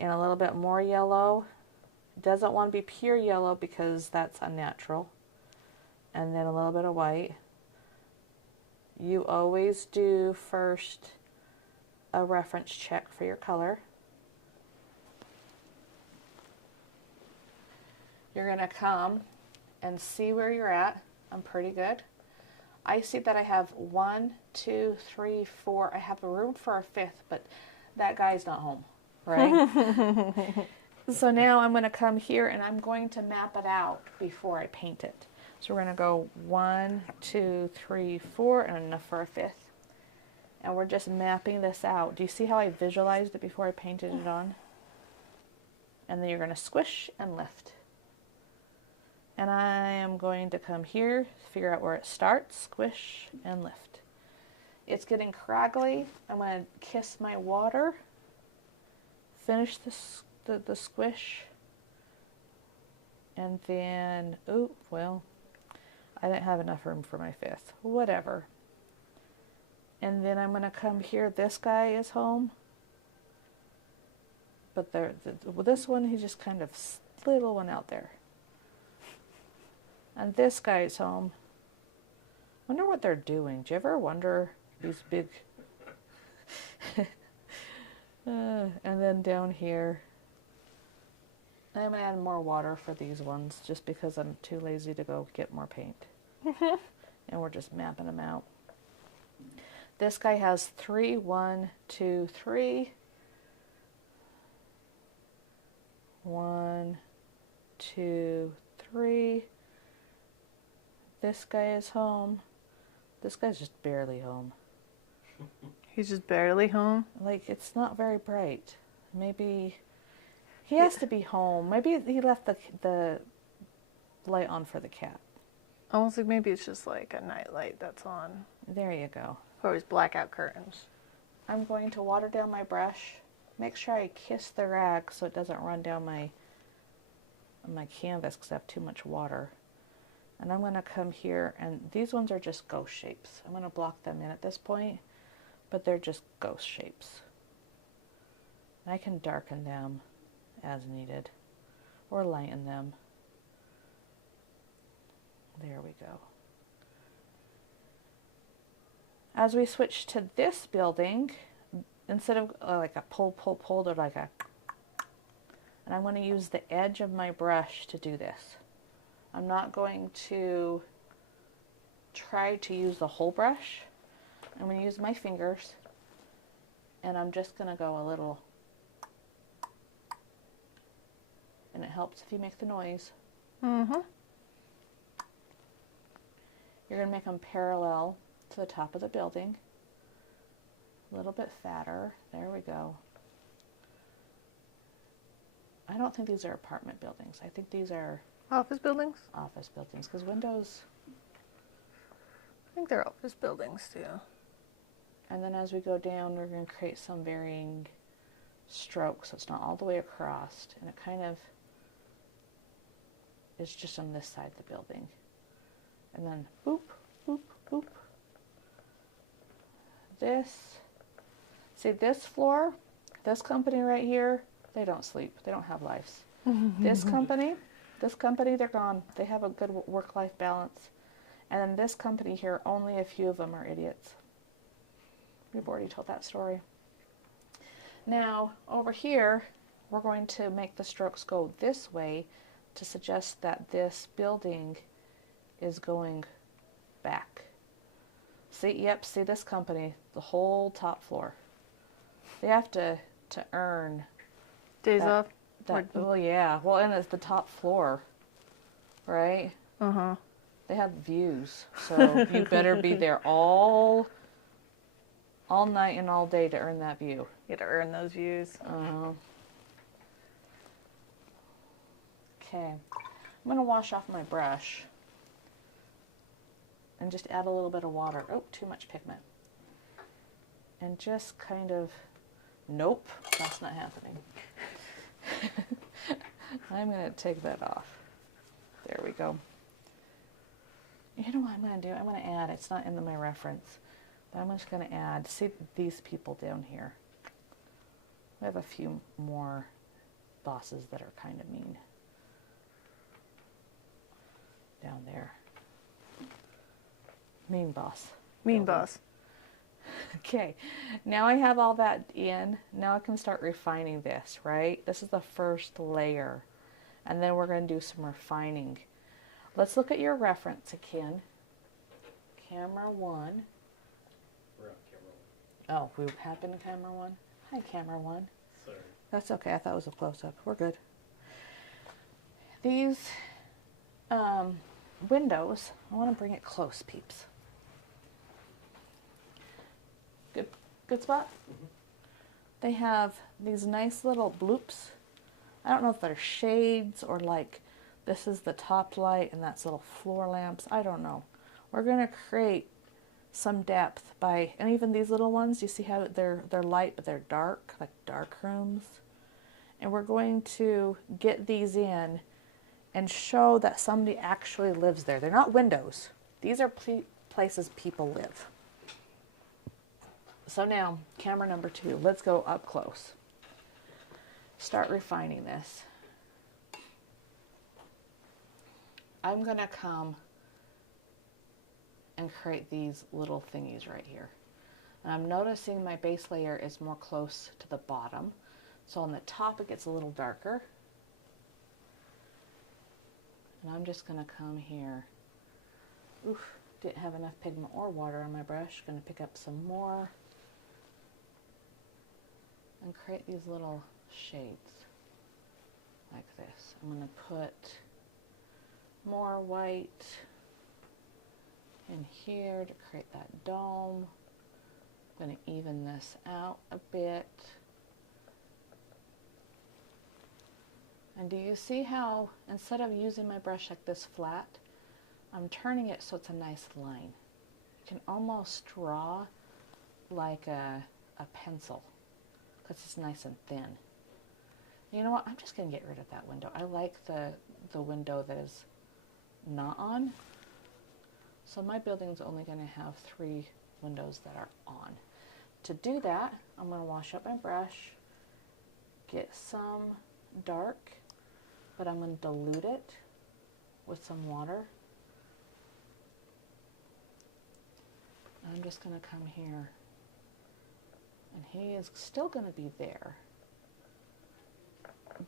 and a little bit more yellow. It doesn't want to be pure yellow because that's unnatural. And then a little bit of white. You always do first a reference check for your color. You're going to come and see where you're at. I'm pretty good. I see that I have 1, 2, 3, 4. I have a room for a 5th, but that guy's not home, right? So now I'm going to come here and I'm going to map it out before I paint it. So we're going to go 1, 2, 3, 4, and enough for a 5th. And we're just mapping this out. Do you see how I visualized it before I painted it on? And then you're going to squish and lift. And I am going to come here, figure out where it starts, squish and lift. It's getting craggly. I'm going to kiss my water, finish the squish, and then, oh, well, I didn't have enough room for my 5th. Whatever. And then I'm going to come here. This guy is home. But this one, he just kind of little one out there. And this guy's home. Wonder what they're doing. Do you ever wonder these big... and then down here, I'm going to add more water for these ones just because I'm too lazy to go get more paint. And we're just mapping them out. This guy has 3, 1, 2, 3. 1, 2, 3. This guy is home. This guy's just barely home. He's just barely home? Like, it's not very bright. Maybe he has to be home. Maybe he left the light on for the cat. Almost like maybe it's just like a night light that's on. There you go. Or his blackout curtains. I'm going to water down my brush. Make sure I kiss the rag so it doesn't run down my canvas because I have too much water. And I'm going to come here, and these ones are just ghost shapes. I'm going to block them in at this point, but they're just ghost shapes. I can darken them as needed, or lighten them. There we go. As we switch to this building, instead of like a pull, they're like a... And I'm going to use the edge of my brush to do this. I'm not going to try to use the whole brush. I'm going to use my fingers, and I'm just going to go a little, and it helps if you make the noise. Mm-hmm. You're going to make them parallel to the top of the building. A little bit fatter. There we go. I don't think these are apartment buildings. I think these are Office buildings? office buildings because windows. I think they're office buildings too. And then as we go down, we're going to create some varying strokes so it's not all the way across, and it kind of is just on this side of the building. And then boop, boop, boop. See this floor, this company right here, they don't sleep. They don't have lives. This company, they're gone. They have a good work-life balance. And then this company here, only a few of them are idiots. We've already told that story. Now, over here, we're going to make the strokes go this way to suggest that this building is going back. See this company, the whole top floor. They have to earn Days off? well, yeah. Well, and it's the top floor, right? Uh-huh. They have views, so you better be there all night and all day to earn that view. You gotta earn those views. Okay, I'm going to wash off my brush and just add a little bit of water. Oh, too much pigment. And just kind of, nope, that's not happening. I'm going to take that off. There we go. You know what I'm going to do? I'm going to add, it's not in my reference, but I'm just going to add, see these people down here. We have a few more bosses that are kind of mean. Down there. Mean boss. Mean boss. Okay, now I have all that in. Now I can start refining this, right? This is the first layer. And then we're going to do some refining. Let's look at your reference again. Camera 1. We're on camera 1. Oh, we have been in camera 1? Hi, camera 1. Sorry. That's okay. I thought it was a close-up. We're good. These windows, I want to bring it close, peeps. Good spot? Mm-hmm. They have these nice little bloops. I don't know if they're shades or like this is the top light and that's little floor lamps. I don't know. We're going to create some depth by, and even these little ones, you see how they're light but they're dark, like dark rooms. And we're going to get these in and show that somebody actually lives there. They're not windows. These are places people live. So now, camera number 2, let's go up close. Start refining this. I'm going to come and create these little thingies right here. And I'm noticing my base layer is more close to the bottom. So on the top it gets a little darker. And I'm just going to come here. Oof, didn't have enough pigment or water on my brush. Going to pick up some more. And create these little shades like this. I'm going to put more white in here to create that dome. I'm going to even this out a bit. And do you see how instead of using my brush like this flat, I'm turning it so it's a nice line. You can almost draw like a pencil because it's nice and thin. You know what? I'm just going to get rid of that window. I like the window that is not on. So my building's only going to have 3 windows that are on. To do that, I'm going to wash up my brush, get some dark, but I'm going to dilute it with some water. And I'm just going to come here. And he is still going to be there,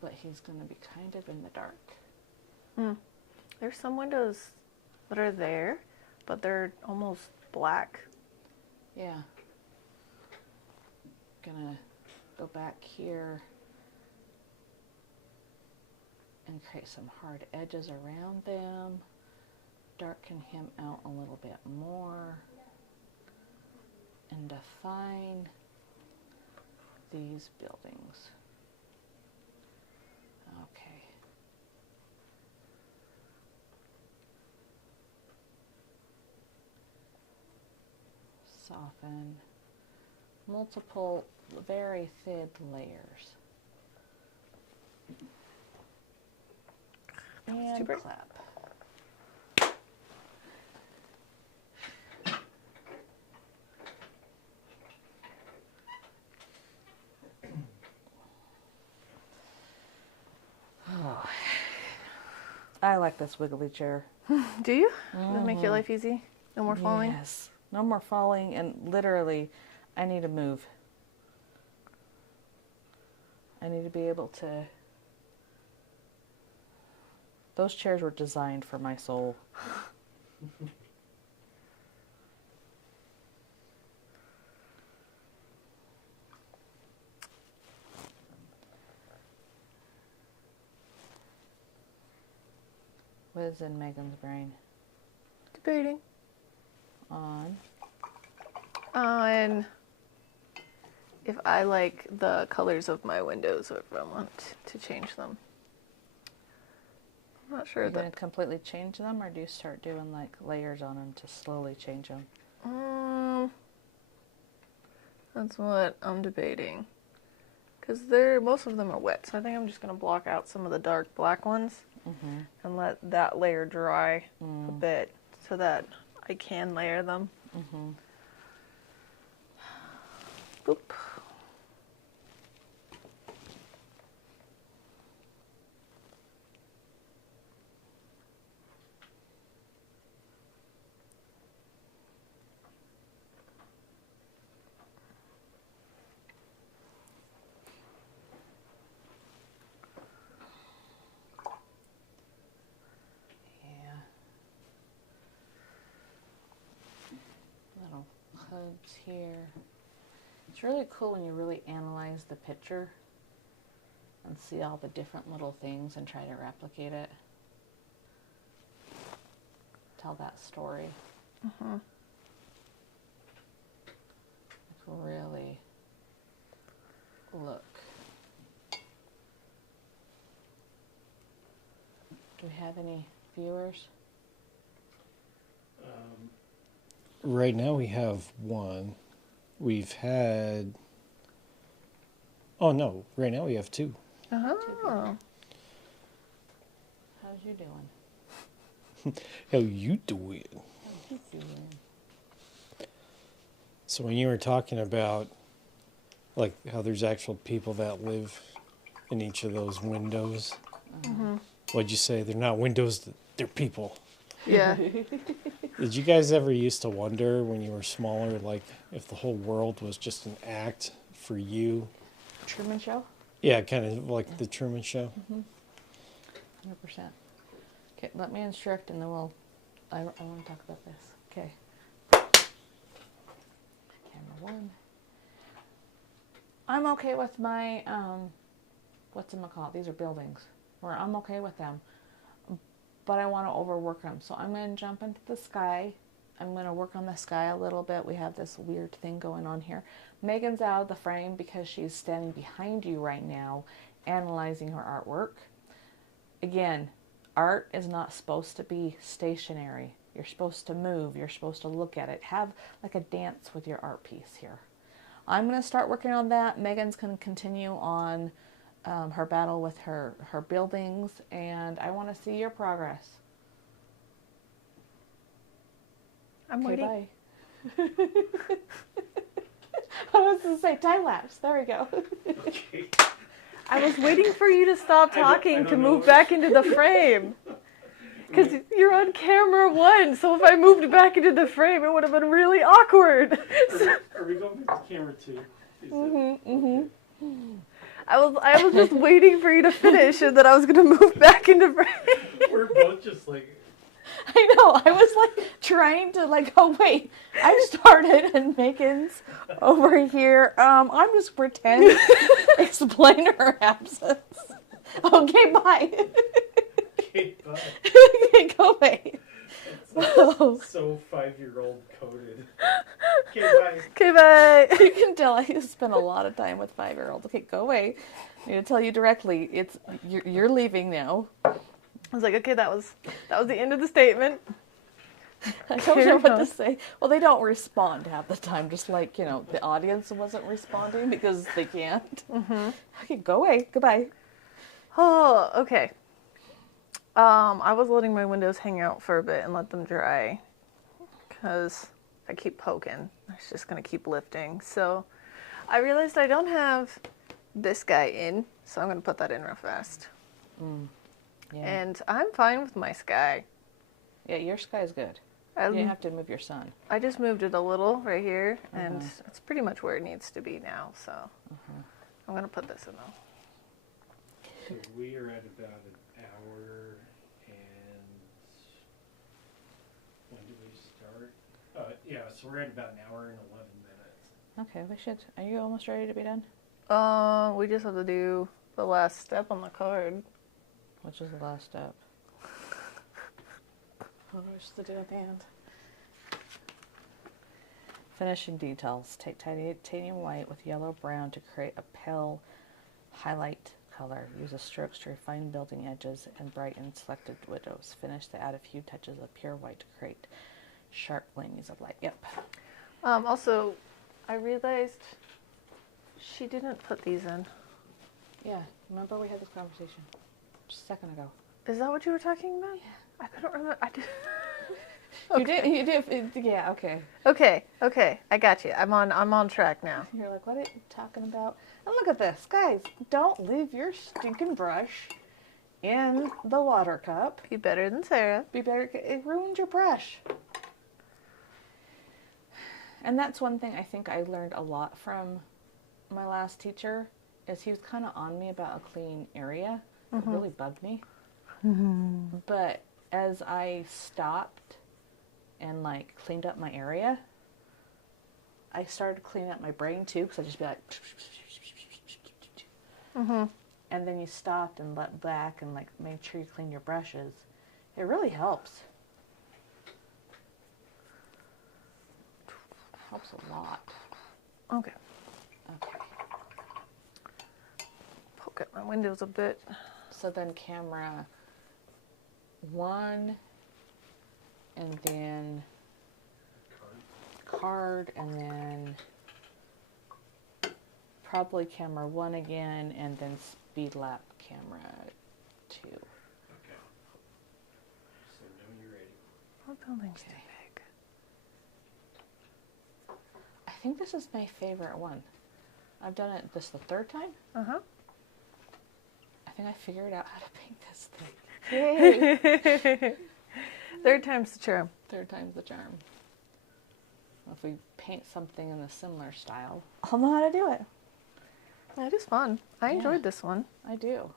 but he's going to be kind of in the dark. There's some windows that are there, but they're almost black. Yeah. Gonna go back here and create some hard edges around them, darken him out a little bit more, and define these buildings. Okay. Soften. Multiple, very thin layers. And too bright. clap. Oh. I like this wiggly chair. Do you? Does it make your life easy? No more falling? Yes. No more falling, and literally, I need to move. I need to be able to... Those chairs were designed for my soul. What is in Megan's brain? Debating. On. And if I like the colors of my windows or if I want to change them. I'm not sure Are you going that. to completely change them, or do you start doing like layers on them to slowly change them? That's what I'm debating. Because most of them are wet, so I think I'm just going to block out some of the dark black ones and let that layer dry a bit so that I can layer them. Boop. Yeah. Little hoods here. It's really cool when you really analyze the picture and see all the different little things and try to replicate it. Tell that story. Like really look. Do we have any viewers? Right now we have one. We've had... Oh, no. Right now we have two. Oh. How's you doing? How you doing? How's you doing? So when you were talking about, like, how there's actual people that live in each of those windows, what'd you say? They're not windows, they're people. Yeah. Did you guys ever used to wonder when you were smaller, like, if the whole world was just an act for you? Truman Show? Yeah, kind of like the Truman Show. 100%. Okay, let me instruct and then I want to talk about this. Okay. Camera one. I'm okay with my, whatchamacallit, these are buildings, where I'm okay with them, but I want to overwork them. So I'm going to jump into the sky. I'm going to work on the sky a little bit. We have this weird thing going on here. Megan's out of the frame because she's standing behind you right now, analyzing her artwork. Again, art is not supposed to be stationary. You're supposed to move. You're supposed to look at it. Have like a dance with your art piece here. I'm going to start working on that. Megan's going to continue on her battle with her buildings, and I want to see your progress. I'm Okay, waiting. bye. I was going to say time lapse. There we go. Okay. I was waiting for you to stop I talking don't to know. move back into the frame. Because you're on camera one, so if I moved back into the frame, it would have been really awkward. Are we going back to camera two? Okay. I was just waiting for you to finish, and then I was gonna move back into frame. We're both just like, I know. I was like trying to like, oh wait, I started and Megan's over here. I'm just pretend explain her absence. Okay, bye. okay, bye. Okay, go away. So 5-year-old coded. Okay, bye. Okay, bye. You can tell I spent a lot of time with 5-year-olds. Okay, go away. I'm going to tell you directly. You're leaving now. I was like, okay, that was the end of the statement. I don't know what to say. Well, they don't respond half the time, just like, the audience wasn't responding because they can't. Mm-hmm. Okay, go away. Goodbye. Oh, okay. I was letting my windows hang out for a bit and let them dry because I keep poking. It's just going to keep lifting. So I realized I don't have this guy in, so I'm going to put that in real fast. Yeah. And I'm fine with my sky. Yeah, your sky's good. You didn't have to move your sun. I just moved it a little right here, and it's pretty much where it needs to be now, so I'm going to put this in though. So we are at about an hour, and when did we start? Yeah, so we're at about an hour and 11 minutes. Okay, we should. Are you almost ready to be done? We just have to do the last step on the card. Which is the last step? Oh, where's the do at the end? Finishing details. Take titanium white with yellow brown to create a pale highlight color. Use the strokes to refine building edges and brighten selected windows. Finish to add a few touches of pure white to create sharp gleamings of light. Yep. Also, I realized she didn't put these in. Yeah. Remember we had this conversation just a second ago. Is that what you were talking about? Yeah. I couldn't remember. I did. You did. Yeah. Okay. Okay. I got you. I'm on track now. You're like, what are you talking about? And look at this, guys. Don't leave your stinking brush in the water cup. Be better than Sarah. Be better. It ruined your brush. And that's one thing I think I learned a lot from my last teacher is he was kind of on me about a clean area. It really bugged me. But as I stopped and cleaned up my area, I started cleaning up my brain too, because I'd just be like, and then you stopped and let back and made sure you clean your brushes. It really helps. Helps a lot. Okay. Okay. Poke at my windows a bit. So then camera 1, and then card, and then probably camera 1 again, and then speed lap camera 2. Okay. So now you're ready. What building's too Okay. big? I think this is my favorite one. I've done it this the 3rd time. I think I figured out how to paint this thing. Yay! 3rd time's the charm. 3rd time's the charm. If we paint something in a similar style, I'll know how to do it. It is fun. I Yeah. enjoyed this one. I do.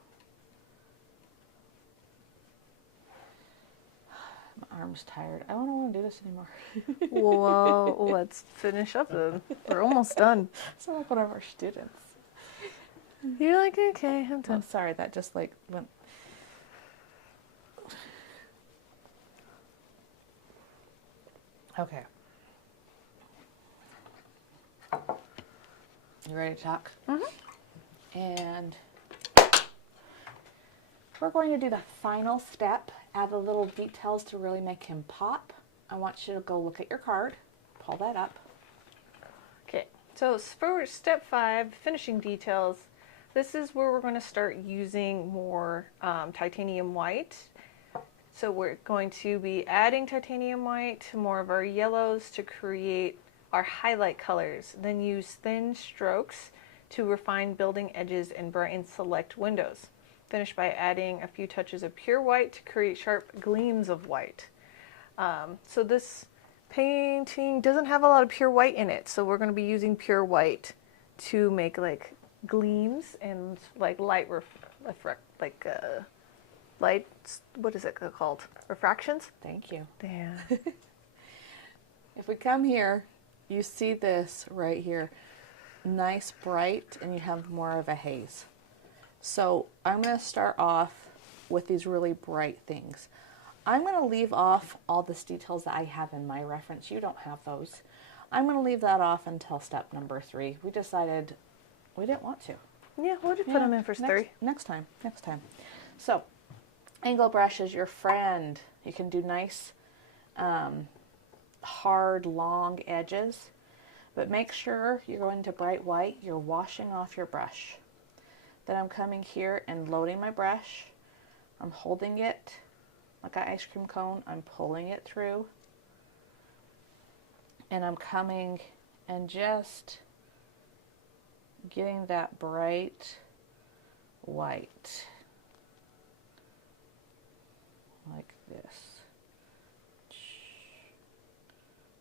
My arm's tired. I don't want to do this anymore. Well, let's finish up then. We're almost done. Sound like one of our students. You're like, okay, I'm Oh, done. sorry, that just went. Okay. You ready to talk? And we're going to do the final step, add the little details to really make him pop. I want you to go look at your card, pull that up. Okay, so for step 5, finishing details, this is where we're going to start using more titanium white. So we're going to be adding titanium white to more of our yellows to create our highlight colors. Then use thin strokes to refine building edges and brighten select windows. Finish by adding a few touches of pure white to create sharp gleams of white. So this painting doesn't have a lot of pure white in it, so we're going to be using pure white to make gleams and light light, what is it called? Refractions? Thank you. Damn. If we come here, you see this right here. Nice bright, and you have more of a haze. So I'm going to start off with these really bright things. I'm going to leave off all this details that I have in my reference. You don't have those. I'm going to leave that off until step number 3. We decided we didn't want to. Yeah, we'll just put them in for 3. Next time. So, angle brush is your friend. You can do nice, hard, long edges. But make sure you're going to bright white. You're washing off your brush. Then I'm coming here and loading my brush. I'm holding it like an ice cream cone. I'm pulling it through. And I'm coming and just getting that bright white. Like this.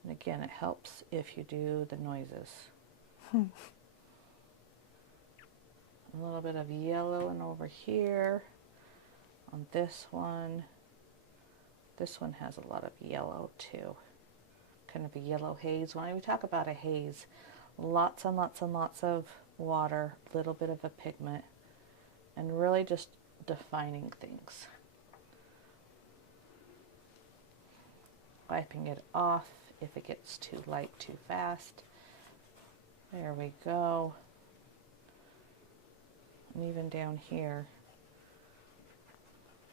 And again, it helps if you do the noises. A little bit of yellow and over here on this one. This one has a lot of yellow too. Kind of a yellow haze. When we talk about a haze, lots and lots and lots of water, a little bit of a pigment, and really just defining things. Wiping it off if it gets too light too fast. There we go. And even down here,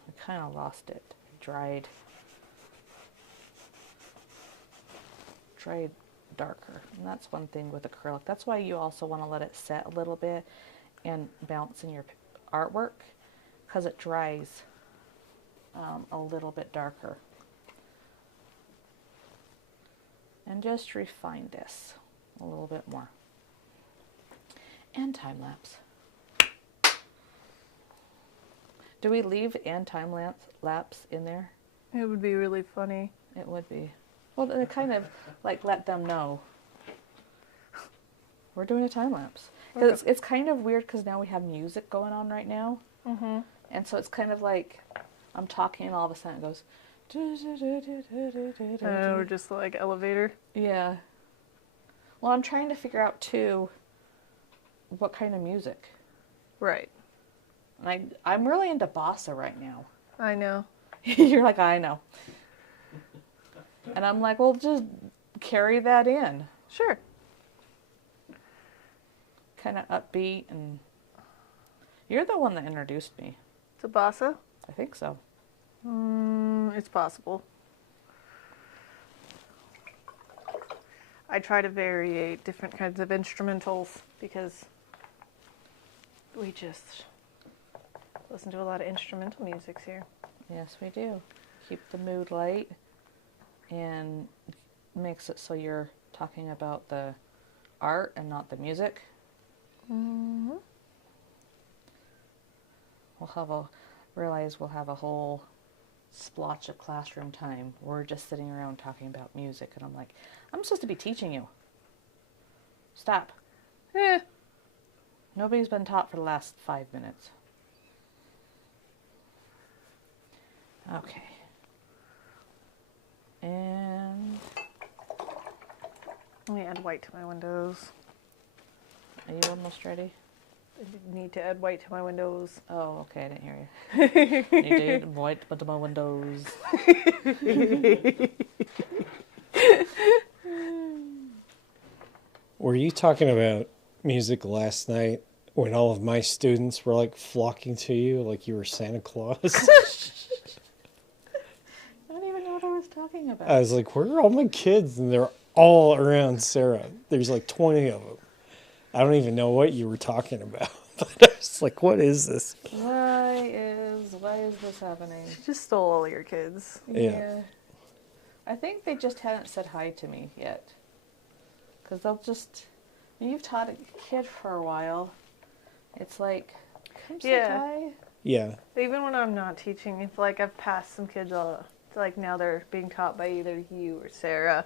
I kind of lost it. Dried darker. And that's one thing with acrylic. That's why you also want to let it set a little bit and bounce in your artwork, because it dries a little bit darker. And just refine this a little bit more. And time lapse. Do we leave and time lapse in there? It would be really funny. It would be. Well, they kind of like let them know we're doing a time lapse. Because it's kind of weird because now we have music going on right now. Mm-hmm. And so it's kind of like I'm talking and all of a sudden it goes. Or just like elevator. Yeah. Well, I'm trying to figure out too what kind of music. Right. And I'm really into bossa right now. I know. You're like, I know. And I'm like, well, just carry that in. Sure. Kind of upbeat, and you're the one that introduced me. To bossa? I think so. It's possible. I try to variate different kinds of instrumentals because we just listen to a lot of instrumental musics here. Yes, we do. Keep the mood light and makes it so you're talking about the art and not the music. Mm-hmm. We'll have a whole splotch of classroom time. We're just sitting around talking about music, and I'm like, I'm supposed to be teaching you. Stop. Nobody's been taught for the last 5 minutes. Okay. And Let me add white to my windows. are you almost ready? I need to add white to my windows. Oh, okay, I didn't hear you. You did white but my windows. Were you talking about music last night when all of my students were like flocking to you like you were Santa Claus? I don't even know what I was talking about. I was like, where are all my kids? And they're all around Sarah. There's like 20 of them. I don't even know what you were talking about. But I was like, what is this? Why is this happening? She just stole all your kids. Yeah. I think they just hadn't said hi to me yet. Because they'll just... You've taught a kid for a while. It's like, come say hi. Yeah. Even when I'm not teaching, if like I've passed some kids, like now they're being taught by either you or Sarah.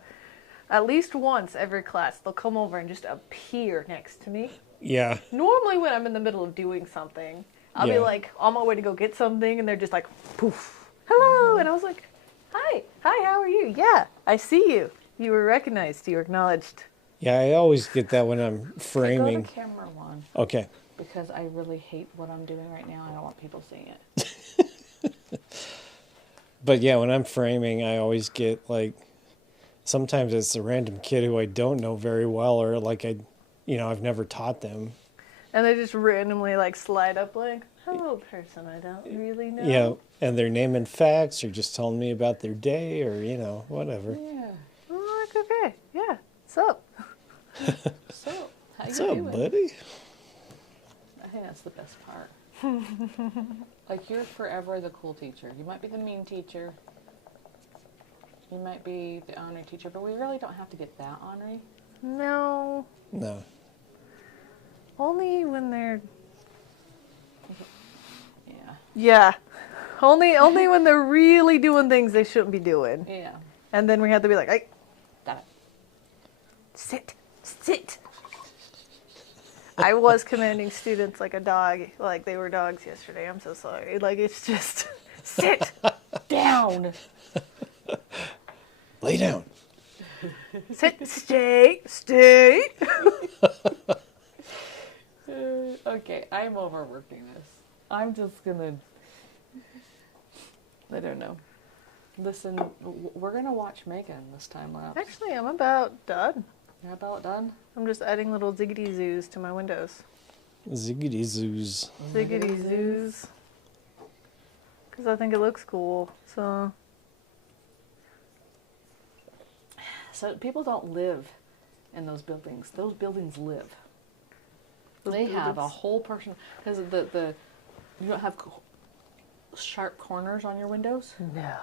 At least once every class, they'll come over and just appear next to me. Yeah. Normally when I'm in the middle of doing something, I'll be like on my way to go get something, and they're just like, poof, hello. And I was like, hi, how are you? Yeah, I see you. You were recognized. You were acknowledged. Yeah, I always get that when I'm framing. Go to camera one. Okay. Because I really hate what I'm doing right now. I don't want people seeing it. But yeah, when I'm framing, I always get like, sometimes it's a random kid who I don't know very well, or like I've never taught them. And they just randomly like slide up like, hello person I don't really know. Yeah, and their name and facts, or just telling me about their day, or whatever. Yeah. Oh, like, okay, yeah. What's up? So, how What's you up, doing? buddy? I think that's the best part. Like, you're forever the cool teacher. You might be the mean teacher. You might be the ornery teacher, but we really don't have to get that ornery. No. No. Only when they're Yeah. yeah. Only when they're really doing things they shouldn't be doing. Yeah. And then we have to be like, hey, Got it. sit. I was commanding students like a dog, like they were dogs yesterday. I'm so sorry. Like, it's just sit Down. Lay down. sit, stay. Okay, I'm overworking this. I'm just gonna. I don't know. Listen, we're gonna watch Megan this time lapse. Actually, I'm about done. You're about done? I'm just adding little ziggity zoos to my windows. Ziggity zoos. Ziggity zoos. Because I think it looks cool. So, So people don't live in those buildings. Those buildings live. Those They have a buildings. whole person because the you don't have sharp corners on your windows, no.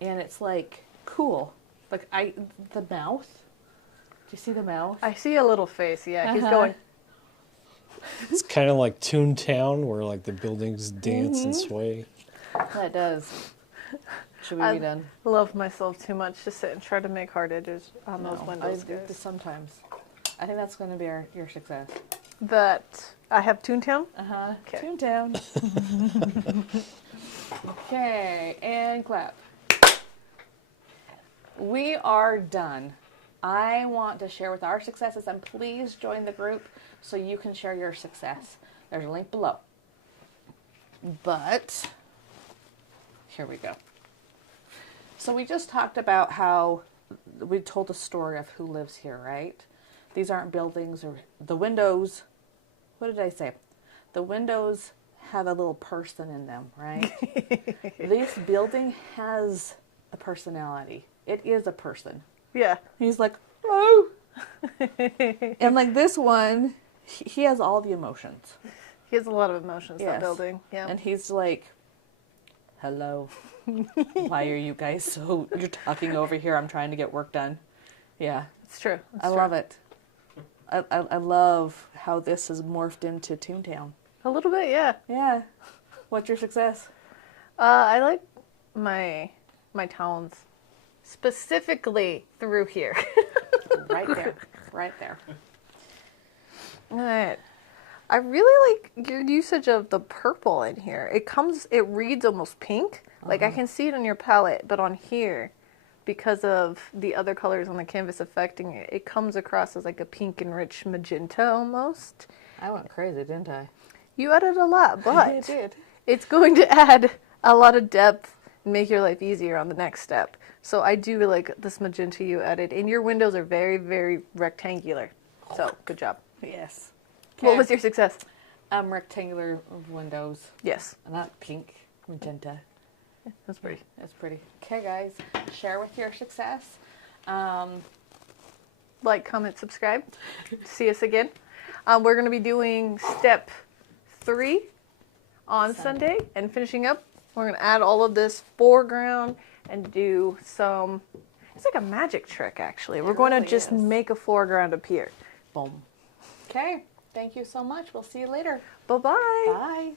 and it's like cool. Like the mouth. Do you see the mouth? I see a little face, yeah. He's Uh-huh. going, It's kind of like Toontown, where like the buildings dance and sway. That does. Should we I be done? love myself too much to sit and try to make hard edges on those No, windows, I do guys. sometimes. I think that's going to be your success. That I have Toontown. Uh-huh. 'Kay. Toontown. Okay, and clap. We are done. I want to share with our successes, and please join the group so you can share your success. There's a link below. But here we go. So we just talked about how we told the story of who lives here, right? These aren't buildings or the windows. What did I say? The windows have a little person in them, right? This building has a personality. It is a person. Yeah. He's like, oh. And like this one, he has all the emotions. He has a lot of emotions, Yes. that building. Yeah. And he's like, hello. Why are you guys so, you're talking over here. I'm trying to get work done. Yeah. It's true. I love it. I love how this has morphed into Toontown. A little bit, yeah. Yeah. What's your success? I like my towns specifically through here. Right there. Right there. Alright. I really like your usage of the purple in here. It reads almost pink. Like I can see it on your palette, but on here, because of the other colors on the canvas affecting it, it comes across as like a pink and rich magenta almost. I went crazy, didn't I? You added a lot, I but did. it's going to add a lot of depth and make your life easier on the next step. So I do like this magenta you added. And your windows are very, very rectangular. So good job. Yes. What was your success? Rectangular windows. Yes, Not pink, magenta. that's pretty. That's pretty. Okay, guys. Share with your success. Like, comment, subscribe. See us again. We're going to be doing step 3 on Sunday. And finishing up, we're going to add all of this foreground and do some, it's like a magic trick actually. We're going to really just is. make a foreground appear. Boom. Okay. Thank you so much. We'll see you later. Bye-bye. Bye.